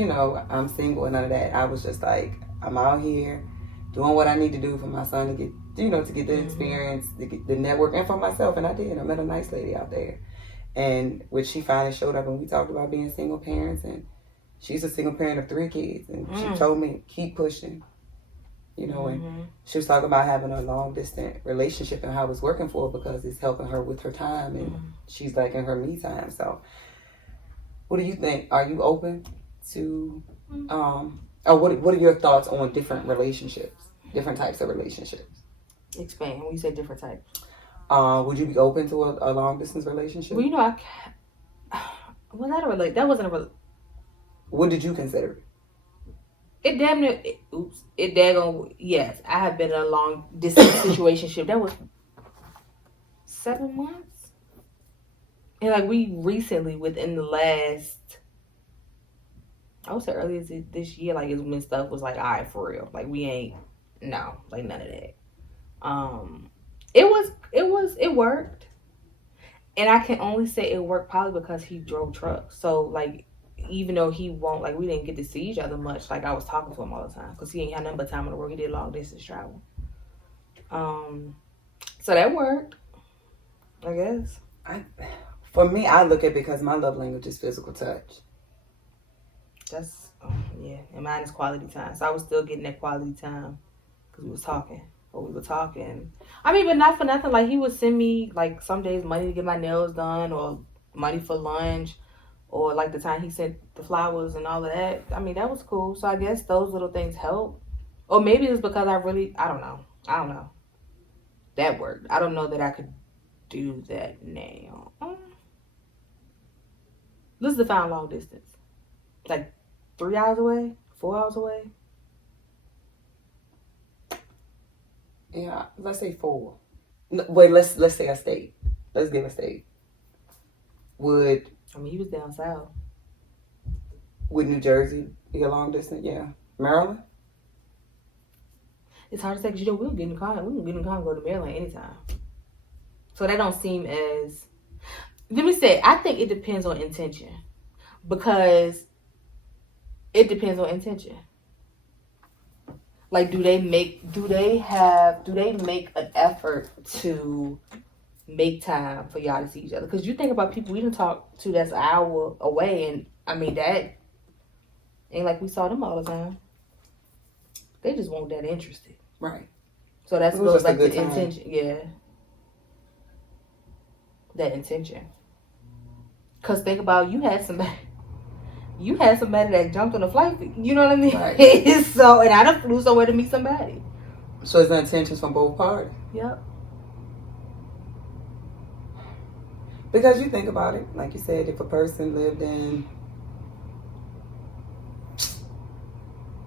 I'm single and none of that. I was just like, I'm out here doing what I need to do for my son to get, to get the experience, to get the network, and for myself. And I did. I met a nice lady out there. And when she finally showed up and we talked about being single parents, and she's a single parent of 3 kids. And she told me, keep pushing. And she was talking about having a long distance relationship and how it's working for her because it's helping her with her time and she's like in her me time. So what do you think? Are you open to or what are your thoughts on different relationships, different types of relationships? Expand when you say different types. Would you be open to a long distance relationship? Well, that wasn't a What did you consider? It damn near. It daggone. Yes, I have been in a long distance situationship. That was 7 months, and like we recently, within the last, I would say earlier this year, like is when stuff was like, all right, for real. Like we ain't none of that. It worked, and I can only say it worked probably because he drove trucks. So like. Even though he won't, like, we didn't get to see each other much, like, I was talking to him all the time, because he ain't had nothing but time in the world. He did long distance travel. So that worked, I guess. For me, I look at it because my love language is physical touch. That's, and mine is quality time. So I was still getting that quality time, because we were talking. I mean, but not for nothing, like, he would send me, like, some days money to get my nails done, or money for lunch. Or like the time he sent the flowers and all of that. I mean, that was cool. So I guess those little things help. Or maybe it's because I don't know. That worked. I don't know that I could do that now. Let's define long distance. Like 3 hours away? 4 hours away? Yeah, let's say 4. Wait, let's say a state. Let's give a state. He was down south. Would New Jersey be a long distance? Yeah. Maryland? It's hard to say because, we can get in the car. We can get in the car and go to Maryland anytime. So that don't seem as... Let me say, I think it depends on intention. Because it depends on intention. Like, do they make an effort to... make time for y'all to see each other? Because you think about people we done talk to that's an hour away, and I mean that ain't like we saw them all the time. They just weren't that interested. Right. So that It was goes just a back to good time. intention. Yeah. That intention. Because think about, you had somebody that jumped on a flight. You know what I mean? Right. So, and I done flew somewhere to meet somebody. So it's the intentions from both parties. Yep. Because you think about it, like you said, if a person lived in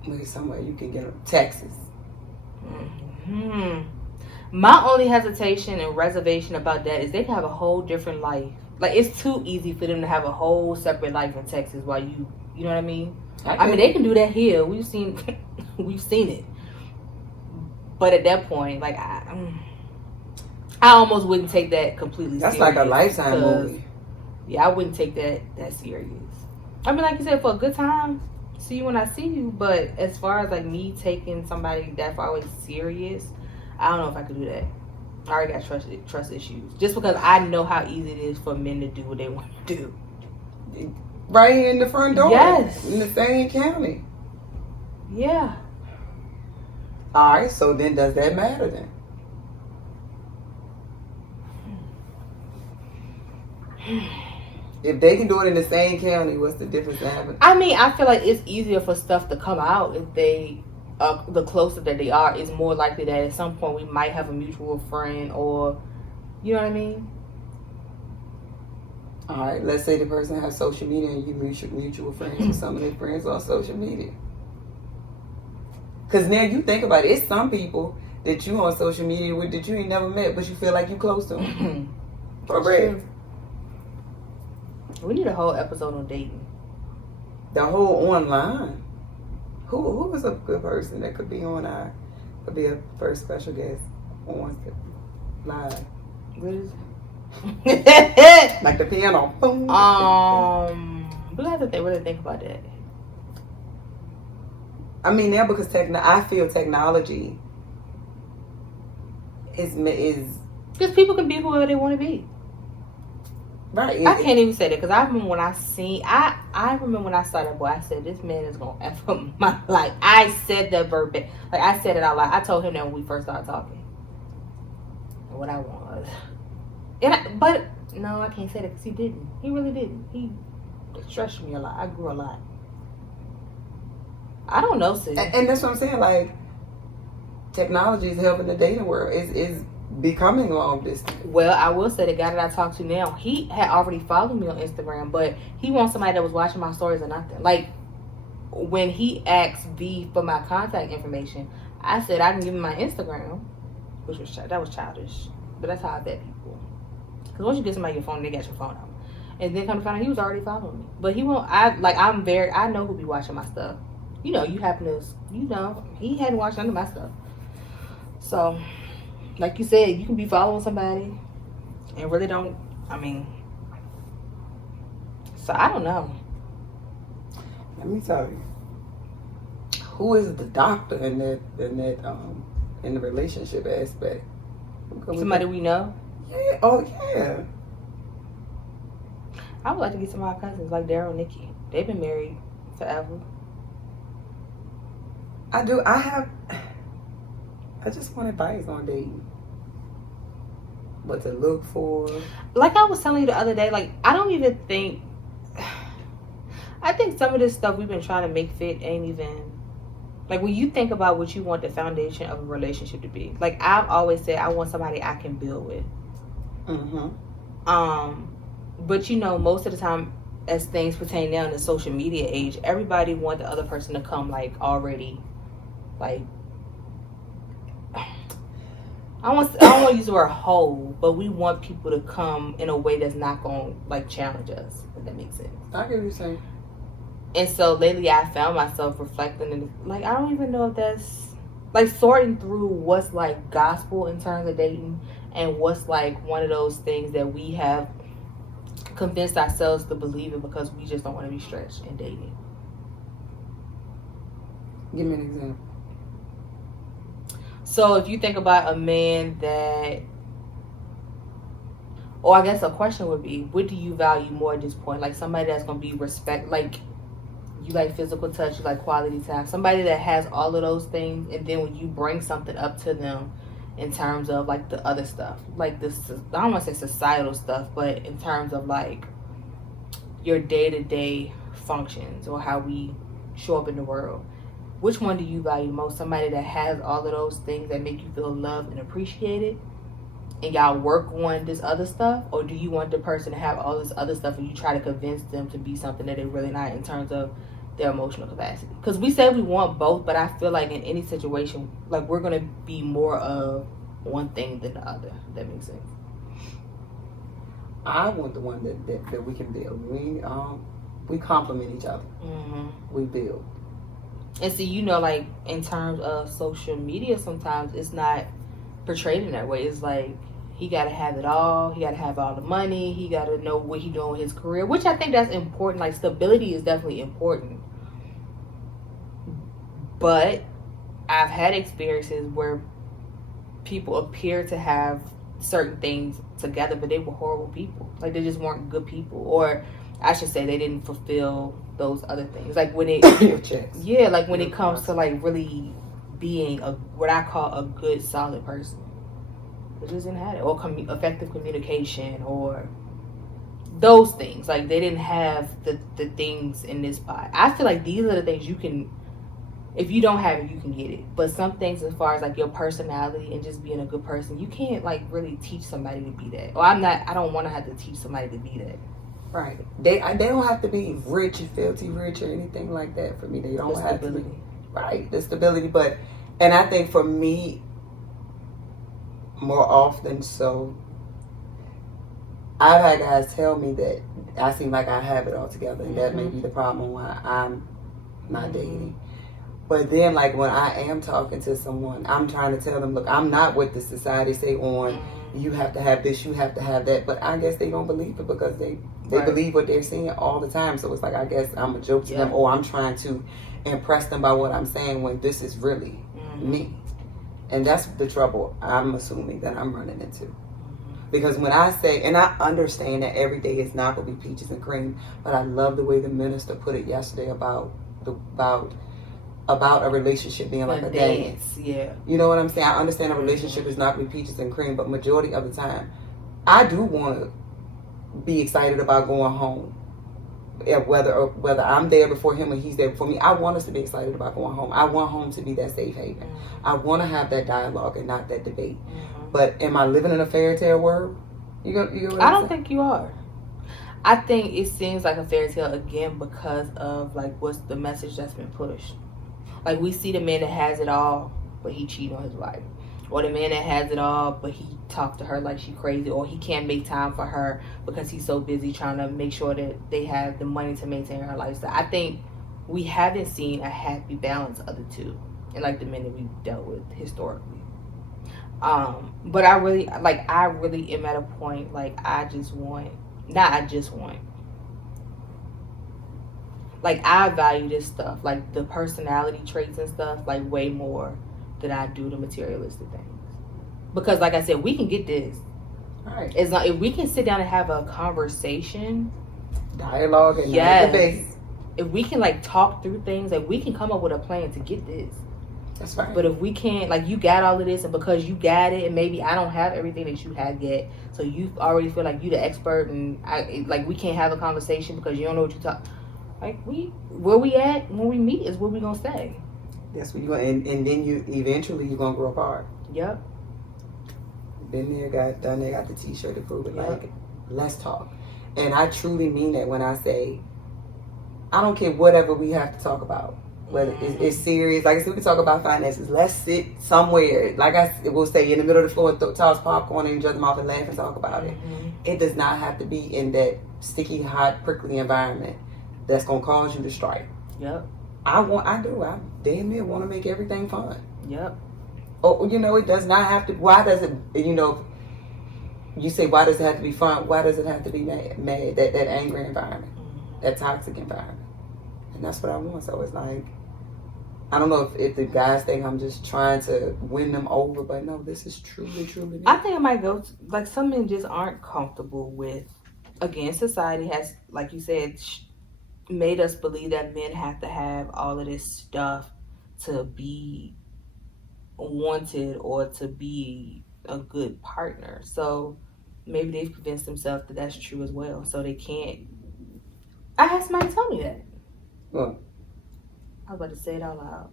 maybe somewhere you can get Texas. Mm-hmm. My only hesitation and reservation about that is they can have a whole different life. Like, it's too easy for them to have a whole separate life in Texas while you know what I mean? I mean, they can do that here. We've seen it. But at that point, like, I almost wouldn't take that completely That's serious. like a Lifetime movie. Yeah, I wouldn't take that serious. I mean, like you said, for a good time, see you when I see you. But as far as like me taking somebody that far away serious, I don't know if I could do that. I already got trust issues. Just because I know how easy it is for men to do what they want to do. Right here in the front door. Yes. In the same county. Yeah. All right, so then does that matter then? If they can do it in the same county, what's the difference in having? I mean, I feel like it's easier for stuff to come out if they, the closer that they are, it's more likely that at some point we might have a mutual friend or, you know what I mean? All right, let's say the person has social media and you mutual friends with some of their friends on social media. Because now you think about it, it's some people that you on social media with that you ain't never met, but you feel like you close to them. For real. We need a whole episode on dating. The whole online. Who is a good person that could be on our, could be a first special guest on live? What is it? Like the piano. Boom. We have to really think about that. I mean, now because I feel technology is because people can be whoever they want to be. Right. I can't even say that because I remember when I remember when I saw that boy, I said, this man is going to F up my life. I said that verbatim. Like, I said it out loud. I told him that when we first started talking. What I was. But, no, I can't say that because he didn't. He really didn't. He stretched me a lot. I grew a lot. I don't know, sis. And that's what I'm saying. Like, technology is helping the dating world. Is becoming long distance. Well, I will say the guy that I talk to now, he had already followed me on Instagram, but he wants somebody that was watching my stories or nothing. Like, when he asked V for my contact information, I said I can give him my Instagram, which was that was childish, but that's how I vet people. Because once you get somebody your phone, they got your phone out, and then come to find out he was already following me. But he won't. I know who be watching my stuff. You know, he hadn't watched none of my stuff, so. Like you said, you can be following somebody and really don't, so I don't know. Let me tell you. Who is the doctor in the relationship aspect? Somebody we know? Yeah. Oh, yeah. I would like to get some of my cousins, like Daryl and Nikki. They've been married forever. I do. I just want advice on dating. What to look for. Like I was telling you the other day, like, I think some of this stuff we've been trying to make fit ain't even, like, when you think about what you want the foundation of a relationship to be. Like, I've always said I want somebody I can build with. Mm-hmm. But, you know, most of the time, as things pertain now in the social media age, everybody want the other person to come, like, already, like, I don't want to use the word whole, but we want people to come in a way that's not going to, like, challenge us, if that makes sense. I get what you're saying. And so lately I found myself reflecting and, like, I don't even know if that's, like, sorting through what's, like, gospel in terms of dating and what's, like, one of those things that we have convinced ourselves to believe in because we just don't want to be stretched in dating. Give me an example. So if you think about a man that, or I guess a question would be, what do you value more at this point? Like somebody that's going to be like you like physical touch, you like quality time. Somebody that has all of those things, and then when you bring something up to them in terms of like the other stuff, like this, I don't want to say societal stuff, but in terms of like your day-to-day functions or how we show up in the world, which one do you value most? Somebody that has all of those things that make you feel loved and appreciated, and y'all work on this other stuff? Or do you want the person to have all this other stuff and you try to convince them to be something that they're really not in terms of their emotional capacity? Because we say we want both, but I feel like in any situation, like we're going to be more of one thing than the other. If that makes sense. I want the one that we can build. We complement each other. Mm-hmm. We build. And see, you know, like in terms of social media, sometimes it's not portrayed in that way. It's like he got to have it all. He got to have all the money. He got to know what he's doing with his career, which I think that's important. Like stability is definitely important. But I've had experiences where people appear to have certain things together, but they were horrible people. Like they just weren't good people, or I should say they didn't fulfill those other things. Like when it, yeah, like when it comes to like really being what I call a good, solid person, they just didn't have it, or effective communication, or those things. Like they didn't have the things in this pot. I feel like these are the things you can. If you don't have it, you can get it. But some things, as far as like your personality and just being a good person, you can't like really teach somebody to be that. Or I don't want to have to teach somebody to be that. Right. They don't have to be rich and filthy rich or anything like that for me. They don't have to be. Right. The stability. And I think for me, more often so, I've had guys tell me that I seem like I have it all together. And that may be the problem why I'm not dating. But then, like, when I am talking to someone, I'm trying to tell them, look, I'm not what the society say on, you have to have this, you have to have that. But I guess they don't believe it because they believe what they're saying all the time. So it's like, I guess I'm a joke to them, or I'm trying to impress them by what I'm saying when this is really me. And that's the trouble I'm assuming that I'm running into. Because when I say, and I understand that every day is not going to be peaches and cream, but I love the way the minister put it yesterday about a relationship being like a dance. Yeah. You know what I'm saying? I understand a relationship is not going to be peaches and cream, but majority of the time, I do want to be excited about going home. Whether I'm there before him or he's there before me, I want us to be excited about going home. I want home to be that safe haven. I want to have that dialogue and not that debate. But am I living in a fairy tale world? You know what I don't think you are. I think it seems like a fairy tale again because of like what's the message that's been pushed. Like we see the man that has it all, but he cheated on his wife. Or the man that has it all, but he talked to her like she crazy. Or he can't make time for her because he's so busy trying to make sure that they have the money to maintain her lifestyle. I think we haven't seen a happy balance of the two. And like the men that we've dealt with historically. But I really am at a point like I value this stuff, like the personality traits and stuff, like way more than I do the materialistic things. Because like I said, we can get this. Right. It's not, if we can sit down and have a conversation, dialogue and debate. If we can like talk through things, like we can come up with a plan to get this. That's right. But if we can't, like you got all of this, and because you got it, and maybe I don't have everything that you have yet, so you already feel like you the expert, and we can't have a conversation because you don't know what you talk. Like where we at when we meet is what we gonna say. That's what you want, and then you eventually you're gonna grow apart. Yep. Been there, got done there, got the T-shirt to prove it. Yep. Like, let's talk. And I truly mean that when I say, I don't care whatever we have to talk about. Whether it's serious, like I said, we can talk about finances. Let's sit somewhere, like I will say, in the middle of the floor, toss popcorn and judge them off and laugh and talk about it. It does not have to be in that sticky, hot, prickly environment that's gonna cause you to strike. Yep. I damn near want to make everything fun. Yep. Oh, it does not have to. Why does it? You say, why does it have to be fun? Why does it have to be mad? That angry environment, that toxic environment, and that's what I want. So it's like, I don't know if the guys think I'm just trying to win them over, but no, this is truly, truly me. I think it might go like some men just aren't comfortable with. Again, society has, like you said, made us believe that men have to have all of this stuff to be wanted or to be a good partner. So maybe they've convinced themselves that that's true as well. So they can't. I had somebody tell me that. What? I was about to say it out loud.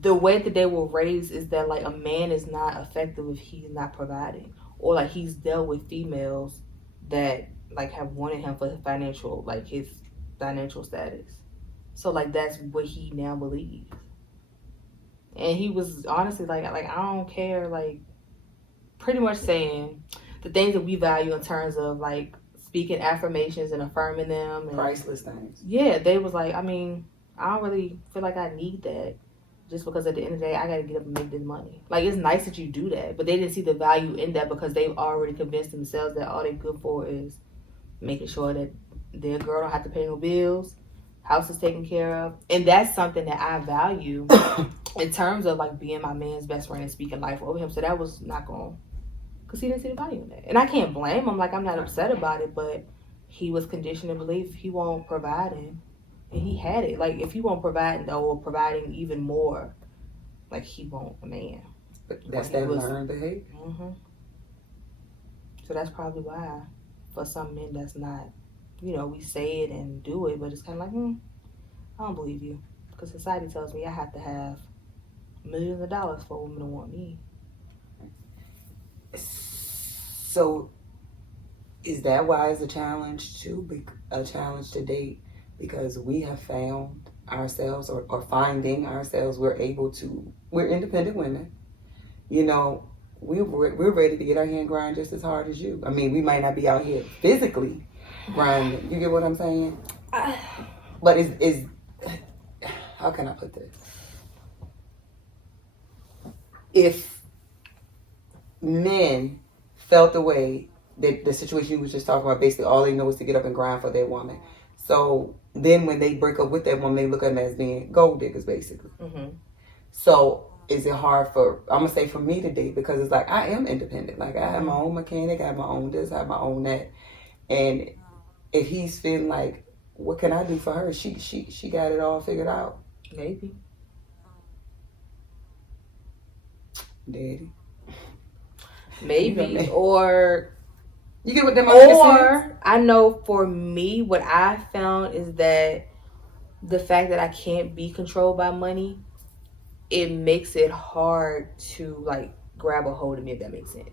The way that they were raised is that like a man is not effective if he's not providing, or like he's dealt with females that like have wanted him for his financial status. So like that's what he now believes. And he was honestly like I don't care, like pretty much saying the things that we value in terms of like speaking affirmations and affirming them and Priceless things. yeah, they was like, I mean, I don't really feel like I need that just because at the end of the day I gotta get up and make this money. Like it's nice that you do that, but they didn't see the value in that because they've already convinced themselves that all they're good for is making sure that their girl don't have to pay no bills, house is taken care of. And that's something that I value in terms of like being my man's best friend and speaking life over him. So that was not going, because he didn't see the value in that. And I can't blame him. Like I'm not upset about it, but he was conditioned to believe he won't provide him. And he had it. Like if he won't provide though, or providing even more, like he won't a man. But that's that learned behavior. Mm-hmm. So that's probably why for some men that's not, we say it and do it, but it's kind of like, I don't believe you. Because society tells me I have to have millions of dollars for a woman to want me. So is that why it's a challenge to date? Because we have found ourselves or finding ourselves, we're independent women. We're ready to get our hand grind just as hard as you. I mean, we might not be out here physically grinding. You get what I'm saying? But is how can I put this? If men felt the way that the situation you was just talking about, basically all they know is to get up and grind for their woman. So then when they break up with that woman, they look at them as being gold diggers, basically. Mm-hmm. So is it hard I'm going to say for me to date, because it's like I am independent. Like I have my own mechanic, I have my own this, I have my own that. And if he's feeling like, what can I do for her? She got it all figured out. Maybe. Daddy. Maybe. Or you get what them or I know for me, what I found is that the fact that I can't be controlled by money, it makes it hard to like grab a hold of me, if that makes sense.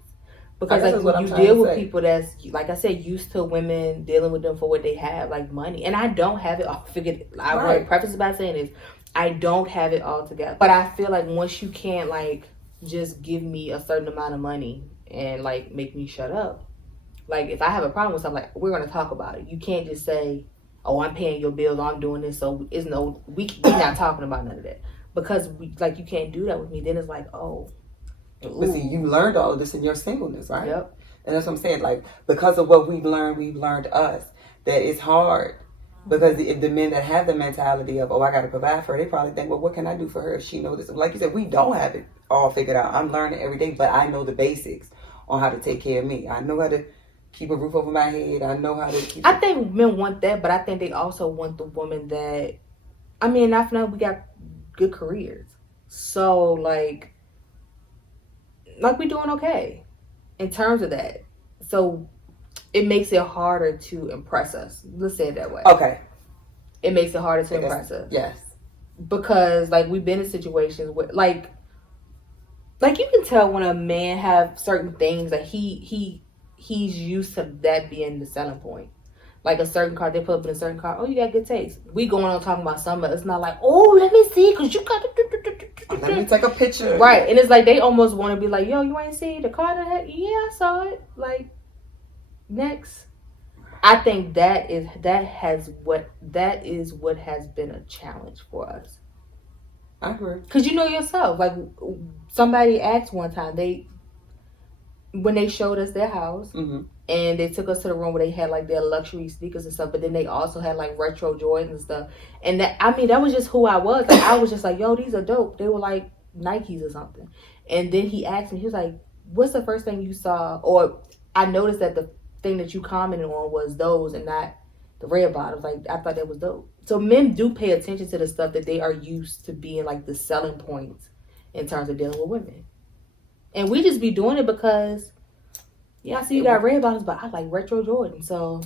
Because like when you deal with people that's, like I said, used to women, dealing with them for what they have, like money. And I don't have it all figured. I want to preface it by saying this. I don't have it all together. But I feel like once you can't like just give me a certain amount of money and like make me shut up. Like if I have a problem with something, like we're going to talk about it. You can't just say, oh, I'm paying your bills, I'm doing this. So we're not talking about none of that. Because you can't do that with me. Then it's like, oh. But see, you learned all of this in your singleness, right? Yep. And that's what I'm saying. Like, because of what we've learned us, that it's hard. Because if the men that have the mentality of, oh, I got to provide for her, they probably think, well, what can I do for her if she knows this? Like you said, we don't have it all figured out. I'm learning every day, but I know the basics on how to take care of me. I know how to keep a roof over my head. I know how to keep... I think men want that, but I think they also want the woman that... I mean, I feel like we got good careers. So, like we doing okay in terms of that. So it makes it harder to impress us. Let's say it that way. Okay. It makes it harder to impress us. Yes. Because like we've been in situations where like you can tell when a man have certain things that he's used to that being the selling point. Like a certain car, they put up in a certain car. Oh, you got good taste. We going on talking about something. It's not like, oh, let me see, because you got to... Let me take a picture. Right. And it's like they almost want to be like, yo, you ain't see the car that had... Yeah, I saw it. Like, next. I think that is what has been a challenge for us. I agree. Because you know yourself. Like, somebody asked one time, when they showed us their house... Mm-hmm. And they took us to the room where they had like their luxury sneakers and stuff, but then they also had like retro Jordans and stuff. And that was just who I was. Like I was just like, yo, these are dope. They were like Nikes or something. And then he asked me, he was like, what's the first thing you saw? Or I noticed that the thing that you commented on was those and not the red bottoms. Like, I thought that was dope. So men do pay attention to the stuff that they are used to being like the selling points in terms of dealing with women. And we just be doing it because, yeah, I see you got red bottoms, but I like retro Jordan. So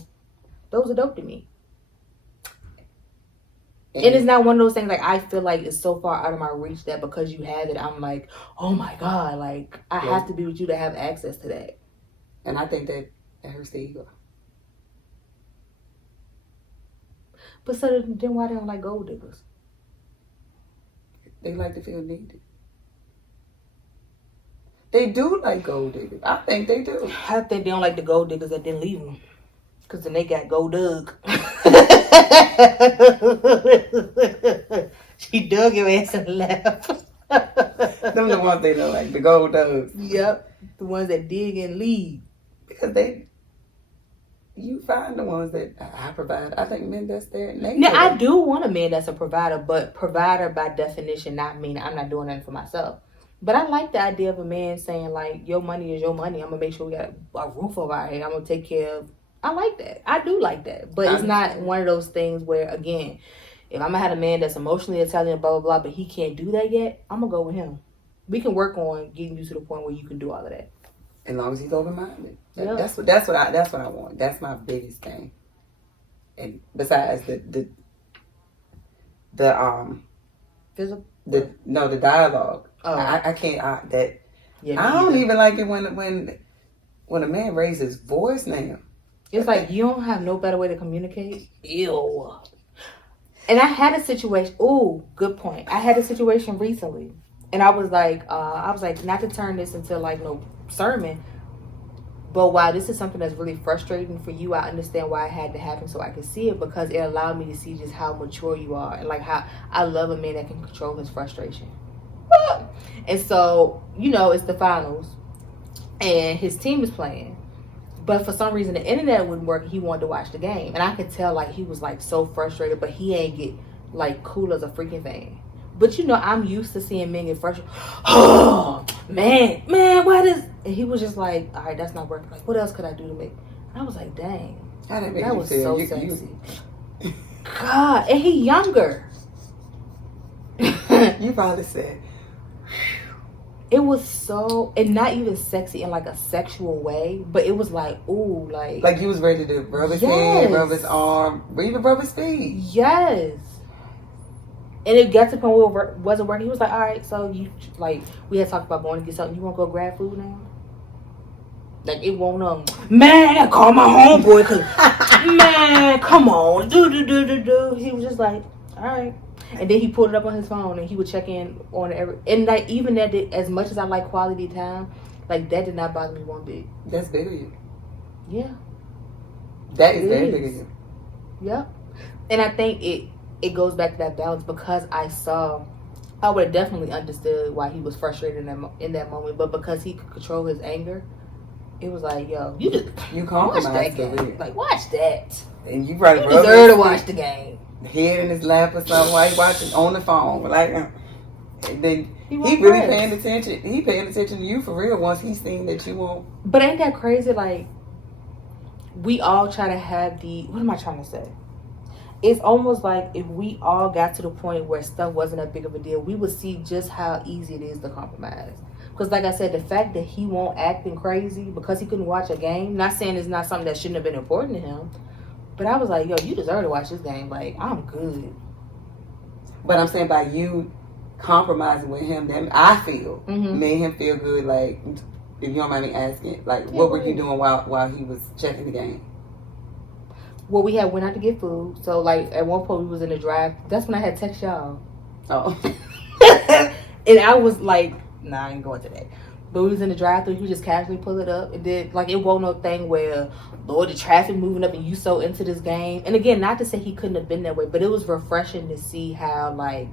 those are dope to me. And it's not one of those things like I feel like it's so far out of my reach that because you have it, I'm like, oh my God, like I have to be with you to have access to that. And I think that hurts the ego. But so then why they don't like gold diggers? They like to feel needed. They do like gold diggers. I think they do. I think they don't like the gold diggers that didn't leave them. Because then they got gold dug. She dug your ass and left. Them the ones they don't like, the gold dugs. Yep. The ones that dig and leave. Because you find the ones that I provide. I think men, that's their nature. Now, I do want a man that's a provider, but provider by definition not mean I'm not doing nothing for myself. But I like the idea of a man saying, like, your money is your money. I'm going to make sure we got a roof over our head. I'm going to take care of. I like that. I do like that. But it's not one of those things where, again, if I'm going to have a man that's emotionally intelligent, blah, blah, blah, but he can't do that yet, I'm going to go with him. We can work on getting you to the point where you can do all of that. As long as he's open-minded. Yeah. That's what I want. That's my biggest thing. And besides the Physical? the dialogue. Oh. I can't. I don't even like it when a man raises his voice now. It's like you don't have no better way to communicate. Ew. And I had a situation. Ooh, good point. I had a situation recently, and I was like, not to turn this into like no sermon, but while this is something that's really frustrating for you, I understand why it had to happen so I could see it, because it allowed me to see just how mature you are and like how I love a man that can control his frustration. And so, it's the finals and his team is playing, but for some reason the internet wouldn't work. He wanted to watch the game, and I could tell like he was like so frustrated, but he ain't get like cool as a freaking thing. But I'm used to seeing men get frustrated. Oh man, why does? And he was just like, all right, that's not working. Like, what else could I do to make? And I was like, dang, that was so sexy. God, and he younger. You probably said. It was so, and not even sexy in like a sexual way, but it was like, ooh, like you was ready to rub his head, rub his arm, even rub his feet. Yes. And it got to the point where it wasn't working. He was like, all right, so you, like, we had talked about going to get something. You want to go grab food now? Like, it won't, man, I call my homeboy, because, man, come on, do. He was just like, all right. And then he pulled it up on his phone, and he would check in on and like, even that, as much as I like quality time, like, that did not bother me one bit. That's big of you. Yeah. That is very big of you. Yep. And I think it goes back to that balance, because I would have definitely understood why he was frustrated in that moment, but because he could control his anger, it was like, yo, you compromise watch that game. Like, watch that. And you probably deserve to watch the game. Head in his lap or something while he watching on the phone. Like, and then he really paying attention. He paying attention to you for real once he's seen that you won't. But ain't that crazy? Like, we all try to have what am I trying to say? It's almost like if we all got to the point where stuff wasn't that big of a deal, we would see just how easy it is to compromise. Because like I said, the fact that he won't acting crazy because he couldn't watch a game, not saying it's not something that shouldn't have been important to him, but I was like, yo, you deserve to watch this game. Like, I'm good. But I'm saying by you compromising with him, then I feel, made him feel good. Like, if you don't mind me asking, like, what were you doing while he was checking the game? Well, we had went out to get food. So, like, at one point we was in the drive. That's when I had text y'all. Oh. And I was like, nah, I ain't going to that. But we was in the drive-thru. You just casually pull it up. It did, like, it wasn't no thing where, Lord, the traffic moving up and you so into this game. And again, not to say he couldn't have been that way, but it was refreshing to see how, like,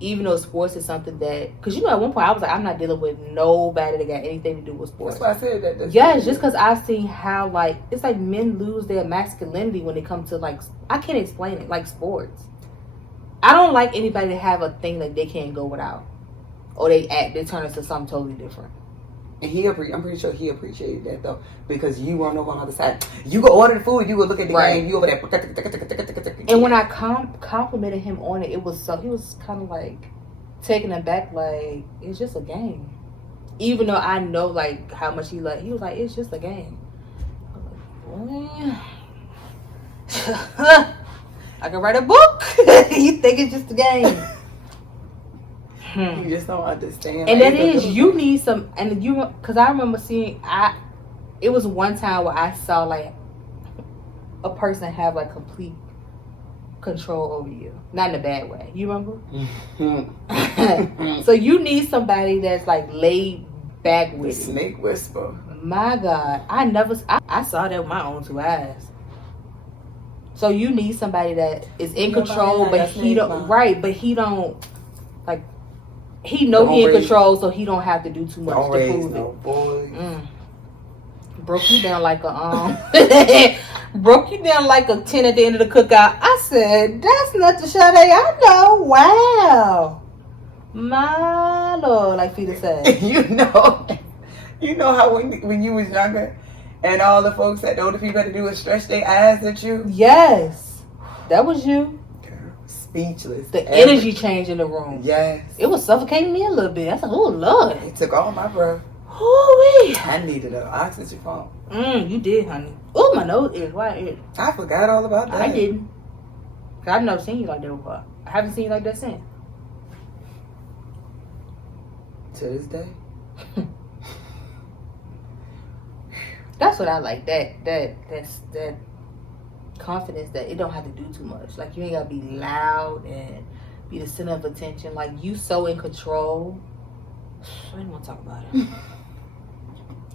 even though sports is something that, because at one point I was like, I'm not dealing with nobody that got anything to do with sports. That's why I said that. Yeah, it's just because I've seen how, like, it's like men lose their masculinity when it comes to, like, I can't explain it, like sports. I don't like anybody to have a thing that they can't go without, or they turn into something totally different. And I'm pretty sure he appreciated that though, because you weren't over on the other side. You go order the food, you go look at the game, you over there. And when I complimented him on it, he was kind of like taken aback, like it's just a game. Even though I know like how much he was like, it's just a game. I was like, well, I can write a book. You think it's just a game? You just don't understand. And that is, you need some, and because I remember seeing, it was one time where I saw like a person have like complete control over you, not in a bad way. You remember? So you need somebody that's like laid back with the snake whisper. My God, I saw that with my own 2 eyes. So you need somebody that is in control, but he don't like. He know he in control, so he don't have to do too much to prove it. Broke you down like a broke you down like a 10 at the end of the cookout. I said, that's not the Sade I know. Wow, my Lord, like Peter said. You know how when you was younger, and all the folks that the older people had to do was stretch their eyes at you. Yes, that was you. Speechless. The energy change in the room. Yes. It was suffocating me a little bit. I said, oh, Lord. It took all my breath. Ooh-wee. I needed an oxygen pump. You did, honey. Oh, my nose is. Why? I forgot all about that. I didn't. I've never seen you like that before. I haven't seen you like that since. To this day. That's what I like. That's confidence that it don't have to do too much. Like you ain't gotta be loud and be the center of attention. Like you so in control. I didn't want to talk about it.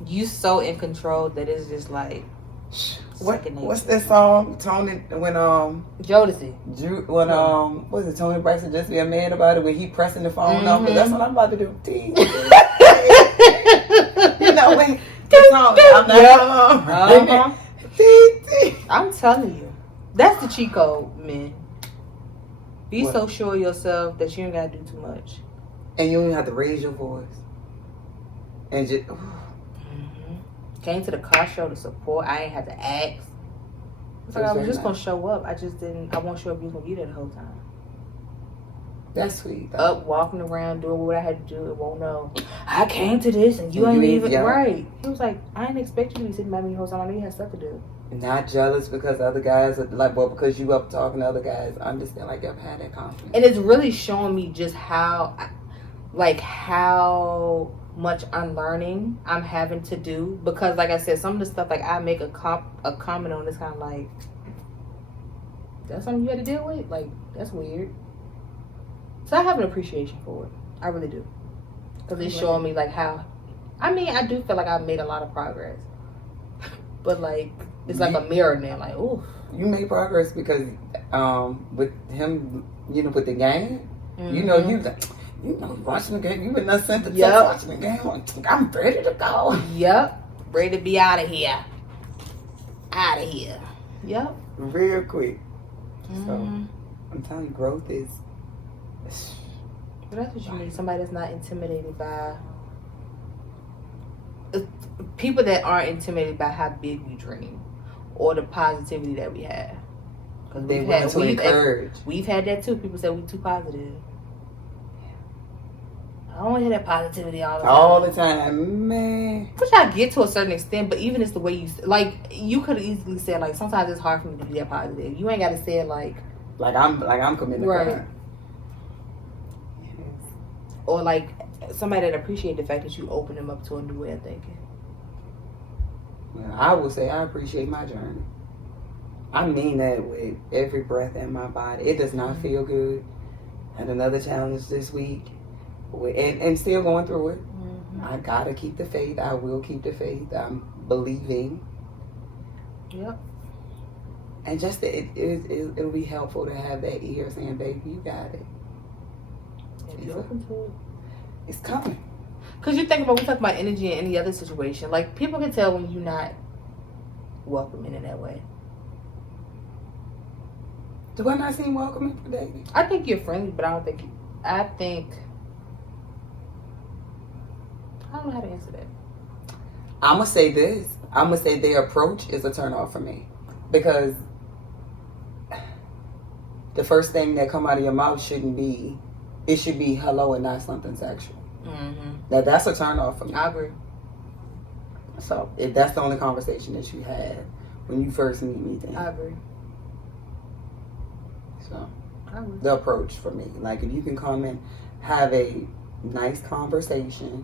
You so in control that it's just like what's that song Tony when Jodeci when was it Tony Braxton Just Be a Man About It when he pressing the phone number? That's what I'm about to do. You know when the song I'm telling you, that's the cheat code, man. Be so sure of yourself that you ain't gotta do too much, and you don't have to raise your voice, and just came to the car show to support. I ain't had to ask. It's like I was just gonna show up. I just didn't. I won't show up. You was gonna be there the whole time. That's sweet. Though. Up, walking around, doing what I had to do. It won't know. I came to this, and you ain't even right. He was like, I didn't expect you to be sitting by me the whole time. I know you had stuff to do. Not jealous because other guys are like, well, because you up talking to other guys. I understand, like, I've had that confidence. And it's really showing me just how much unlearning I'm having to do. Because, like I said, some of the stuff, like, I make a comment on, it's kind of like, that's something you had to deal with? Like, that's weird. So I have an appreciation for it. I really do. Because it's showing me, like, how, I mean, I do feel like I've made a lot of progress. But, like, it's like a mirror now, like, ooh. You made progress because with him, with the game, watching the game, you been sent to text watching the game. I'm ready to go. Yep. Ready to be out of here. Out of here. Yep. Real quick. So, I'm telling you, growth is... But that's what you need. Somebody that's not intimidated by... People that aren't intimidated by how big we dream. Or the positivity that we have. Because we've had that too. People say we too positive. I don't hear that positivity all the time. All the time, man. Which I get to a certain extent, but even it's the way you... Like, you could easily say, like, sometimes it's hard for me to be that positive. You ain't got to say it like... Like I'm committed. Right. Or like, somebody that appreciate the fact that you open them up to a new way of thinking. I will say I appreciate my journey. I mean that with every breath in my body. It does not feel good. Had another challenge this week. And still going through it. I gotta keep the faith. I will keep the faith. I'm believing. Yep. And just it'll be helpful to have that ear saying, "Baby, you got it." And be open to it. It's coming. Because we talk about energy in any other situation. Like, people can tell when you're not welcoming in that way. Do I not seem welcoming for dating? I think you're friendly, but I don't know how to answer that. I'm gonna say this. I'm gonna say their approach is a turn off for me, because the first thing that come out of your mouth shouldn't be. It should be hello and not something sexual. Now that's a turn off for me. I agree. So if that's the only conversation that you had when you first meet me, then I agree. So I agree. the approach for me, like if you can come and have a nice conversation.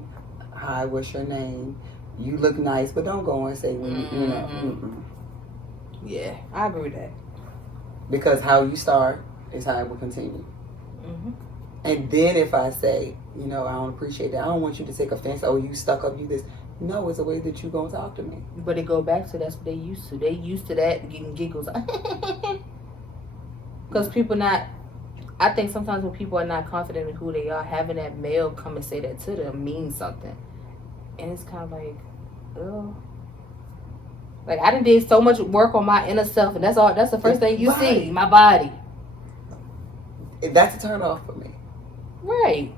Hi, what's your name? You look nice, but don't go and say when you know. Mm-mm. Yeah, I agree with that. Because how you start is how it will continue. And then if I say, I don't appreciate that. I don't want you to take offense. Oh, you stuck up, you this. No, it's a way that you gonna talk to me. But it go back to that's what they used to. They used to that getting giggles. Because people not. I think sometimes when people are not confident in who they are, having that male come and say that to them means something. And it's kind of like, oh. Like, I done did so much work on my inner self, and that's all. That's the first thing you see, my body. That's a turn off for me. Right.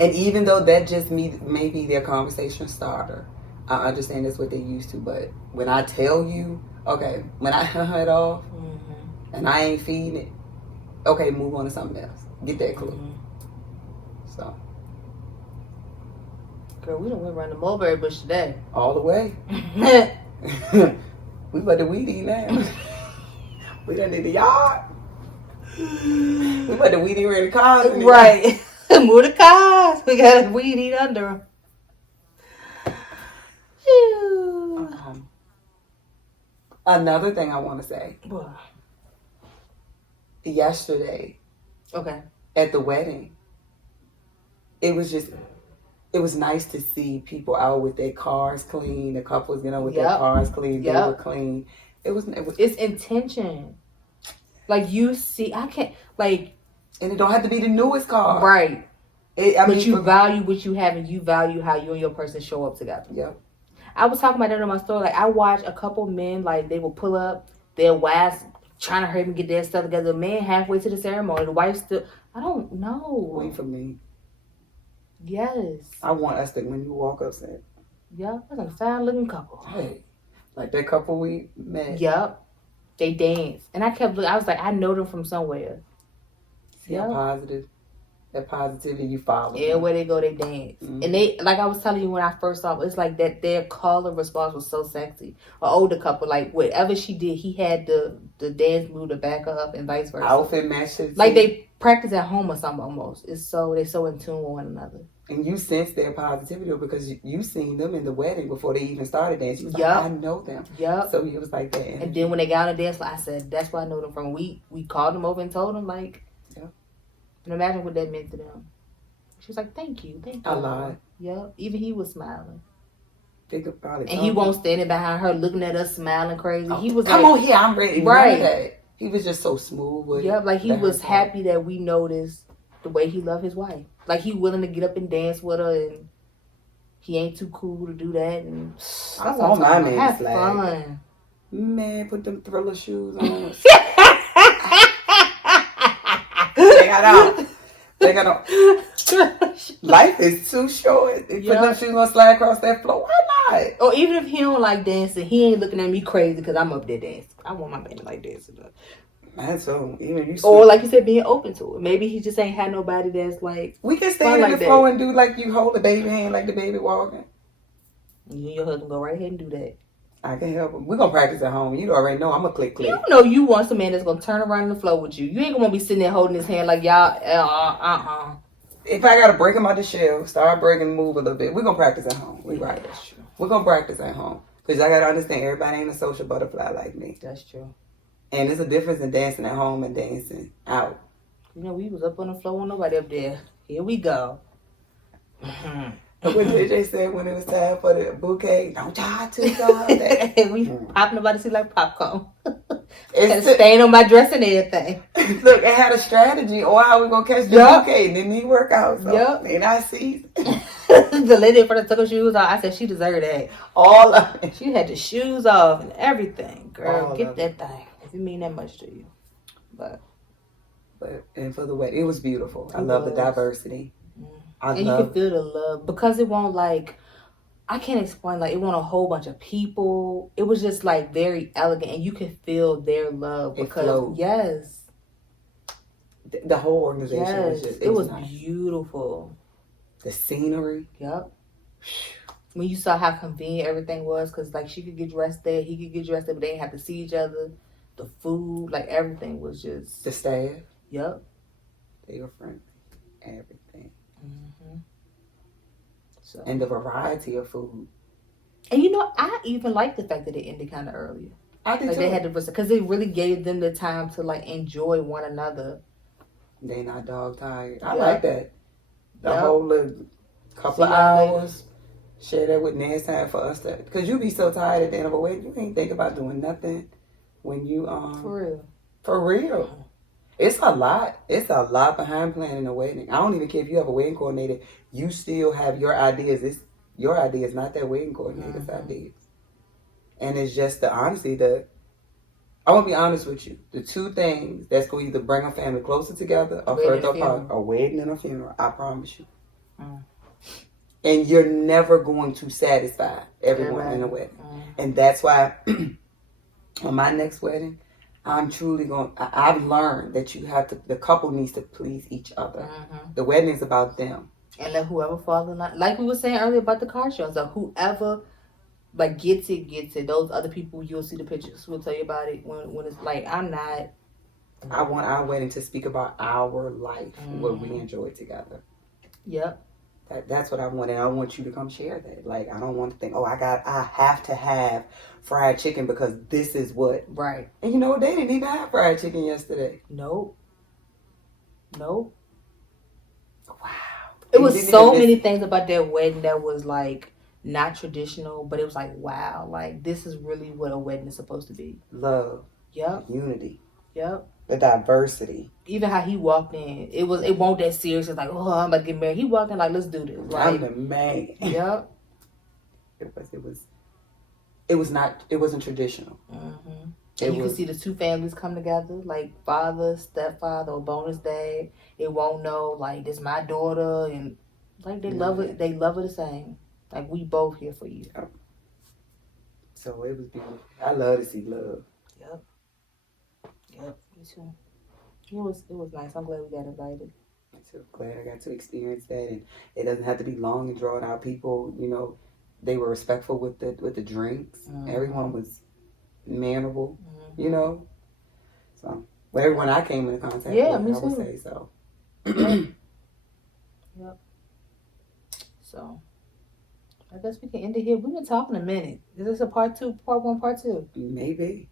And even though that just may be their conversation starter, I understand that's what they used to. But when I tell you, okay, when I head off and I ain't feeding it, okay, move on to something else. Get that clue. So. Girl, we done went around the mulberry bush today. All the way. We about to weed eat now. We done did the yard. We about to weed eat in the cars. Right. Move the cars. We got to weed eat under them. Another thing I want to say. What? Yesterday. Okay. At the wedding. It was nice to see people out with their cars clean. The couples, with their cars clean. They were clean. It's intention. Like, you see, I can't, like... And it don't have to be the newest car. Right. You value what you have, and you value how you and your person show up together. Yep. I was talking about that in my story. Like, I watched a couple men, like, they would pull up, their wives trying to hurry and get their stuff together. The man halfway to the ceremony, the wife still... I don't know. Wait for me. Yes. I want us to, when you walk up, say... Yep, that's a fine-looking couple. Hey. Like that couple we met. Yep. They danced. And I kept looking. I was like, I know them from somewhere. See how positive, that positivity you follow. Everywhere they go, they dance. And they, like I was telling you when I first saw them, it's like that their call and response was so sexy. An older couple, like whatever she did, he had the dance move to back her up and vice versa. Outfit matches. Like they practice at home or something almost. They're so in tune with one another. And you sense their positivity because you seen them in the wedding before they even started dancing. You was like, I know them. Yep. So it was like that. And then when they got on the dance floor, I said, that's where I know them from. We called them over and told them, like, and imagine what that meant to them. She was like, thank you. I lied. Yep. Even he was smiling. They could probably and he won't standing behind her looking at us smiling crazy. He was come on here, I'm ready. Right. He was just so smooth with it. Yep, like he was happy that we noticed the way he loved his wife. Like he willing to get up and dance with her, and he ain't too cool to do that. And I want my man have flag. fun. Man, put them Thriller shoes on. They got on. Life is too short. If put them shoes on, slide across that floor. Why not? Or even if he don't like dancing, he ain't looking at me crazy because I'm up there dancing. I want my man to like dancing. Man, so even you. Or like you said, being open to it. Maybe he just ain't had nobody that's like. We can stand in the floor and do like you hold the baby hand like the baby walking. You and your husband go right ahead and do that. I can help him. We're going to practice at home. You already know I'm going to click. You know you want some man that's going to turn around on the floor with you. You ain't going to be sitting there holding his hand like y'all, If I got to break him out the shell, start breaking, move a little bit, we're going to practice at home. Right. That's true. We're going to practice at home. Because I got to understand, everybody ain't a social butterfly like me. That's true. And there's a difference in dancing at home and dancing out. You know, we was up on the floor with nobody up there. Here we go. What JJ said when it was time for the bouquet, don't try to go. We popping nobody see like popcorn. It's stain on my dress and everything. Look, I had a strategy on how we gonna catch the bouquet. Didn't he work out? So, and I see. The lady in front of took her shoes off. I said she deserved that. All of it. She had the shoes off and everything. Girl, get that thing. If it mean that much to you. But and for the wedding, it was beautiful. I love the diversity. And you can feel the love because it won't like I can't explain. Like, it wasn't a whole bunch of people. It was just like very elegant, and you could feel their love It because flowed. yes, The whole organization was yes, just. it was nice. beautiful. The scenery. Yep. When you saw how convenient everything was, because like she could get dressed there, he could get dressed there, but they didn't have to see each other. The food, like everything was just. The staff. Yep. They were friendly. Everything. Mm-hmm. So. And the variety of food. And you know, I even like the fact that it ended kind of earlier. I did like too. They had to, because it really gave them the time to like enjoy one another. They not dog tired. I like that. The Yep. whole little couple of hours. Share that with next time for us to, because you be so tired at the end of a wedding, you ain't think about doing nothing when you For real. For real. It's a lot. It's a lot behind planning a wedding. I don't even care if you have a wedding coordinator. You still have your ideas. It's your ideas, not that wedding coordinator's ideas. And it's just the honesty. I want to be honest with you. The two things that's going to either bring a family closer together or further apart: a wedding and a funeral. I promise you. And you're never going to satisfy everyone in a wedding. And that's why on my next wedding, I'm truly I've learned that the couple needs to please each other. The wedding is about them. And let whoever falls in line, like we were saying earlier about the car shows, so whoever like gets it. Those other people, you'll see the pictures. We'll tell you about it when it's like, I'm not. I want our wedding to speak about our life, what we enjoyed together. Yep. That's what I want, and I want you to come share that. Like, I don't want to think, I have to have fried chicken because this is what. Right. And you know what? They didn't even have fried chicken yesterday. Nope. Wow. It was so many things about their wedding that was like not traditional, but it was like, wow, like this is really what a wedding is supposed to be. Love. Yep. Unity. Yep. The diversity. Even how he walked in, it wasn't that serious. It's like, oh, I'm about to get married. He walked in like, let's do this. Like, I'm the man. Yep. It wasn't traditional. Mm-hmm. And you can see the two families come together, like father, stepfather, or bonus dad. It won't know, like, this my daughter, and like they love it. They love her the same. Like, we both here for you. Yep. So it was beautiful. I love to see love. Yep. Me too. It was nice. I'm glad we got invited. Me too. Glad I got to experience that, and it doesn't have to be long and drawn out. People, they were respectful with the drinks. Mm-hmm. Everyone was mannerable. Mm-hmm. So everyone I came into contact with, I would say so. Yep. So I guess we can end it here. We've been talking a minute. Is this a part 2, part 1, part 2? Maybe.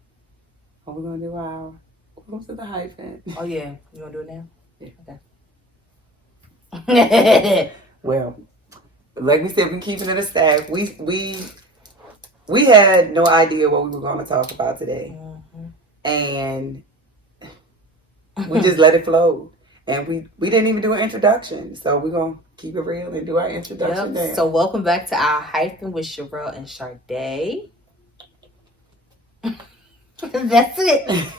Are we gonna do our welcome to the Hyphen? Oh yeah, you gonna do it now? Yeah. Okay. Well, like we said, we keeping it a stack. We had no idea what we were going to talk about today, and we just let it flow. And we didn't even do an introduction, so we're gonna keep it real and do our introduction. Yep. So welcome back to our Hyphen with Sherelle and Sharday. That's it.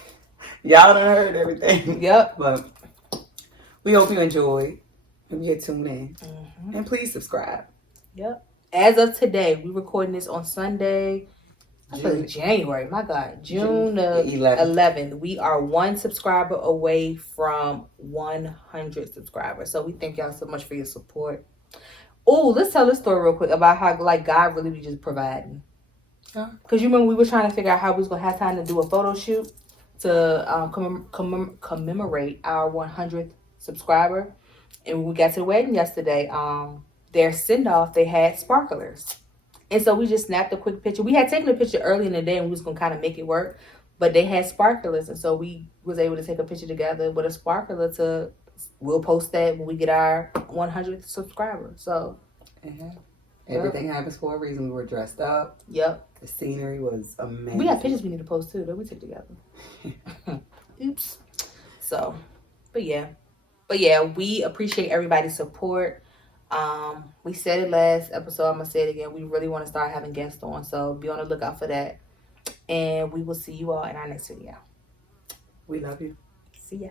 Y'all done heard everything. Yep. But we hope you enjoyed. And you tune in. And please subscribe. Yep. As of today, we're recording this on Sunday. January. My God. June 11th. We are 1 subscriber away from 100 subscribers. So we thank y'all so much for your support. Oh, let's tell this story real quick about how like God really be just providing. Because you remember we were trying to figure out how we was going to have time to do a photo shoot to commemorate our 100th subscriber. And when we got to the wedding yesterday, their send-off, they had sparklers. And so we just snapped a quick picture. We had taken a picture early in the day and we was going to kind of make it work. But they had sparklers. And so we was able to take a picture together with a sparkler we'll post that when we get our 100th subscriber. So. Everything happens for a reason. We were dressed up. Yep. The scenery was amazing. We got pictures we need to post too that we took together. Oops. So, but yeah, we appreciate everybody's support. We said it last episode. I'm gonna say it again. We really want to start having guests on, so be on the lookout for that. And we will see you all in our next video. We love you. See ya.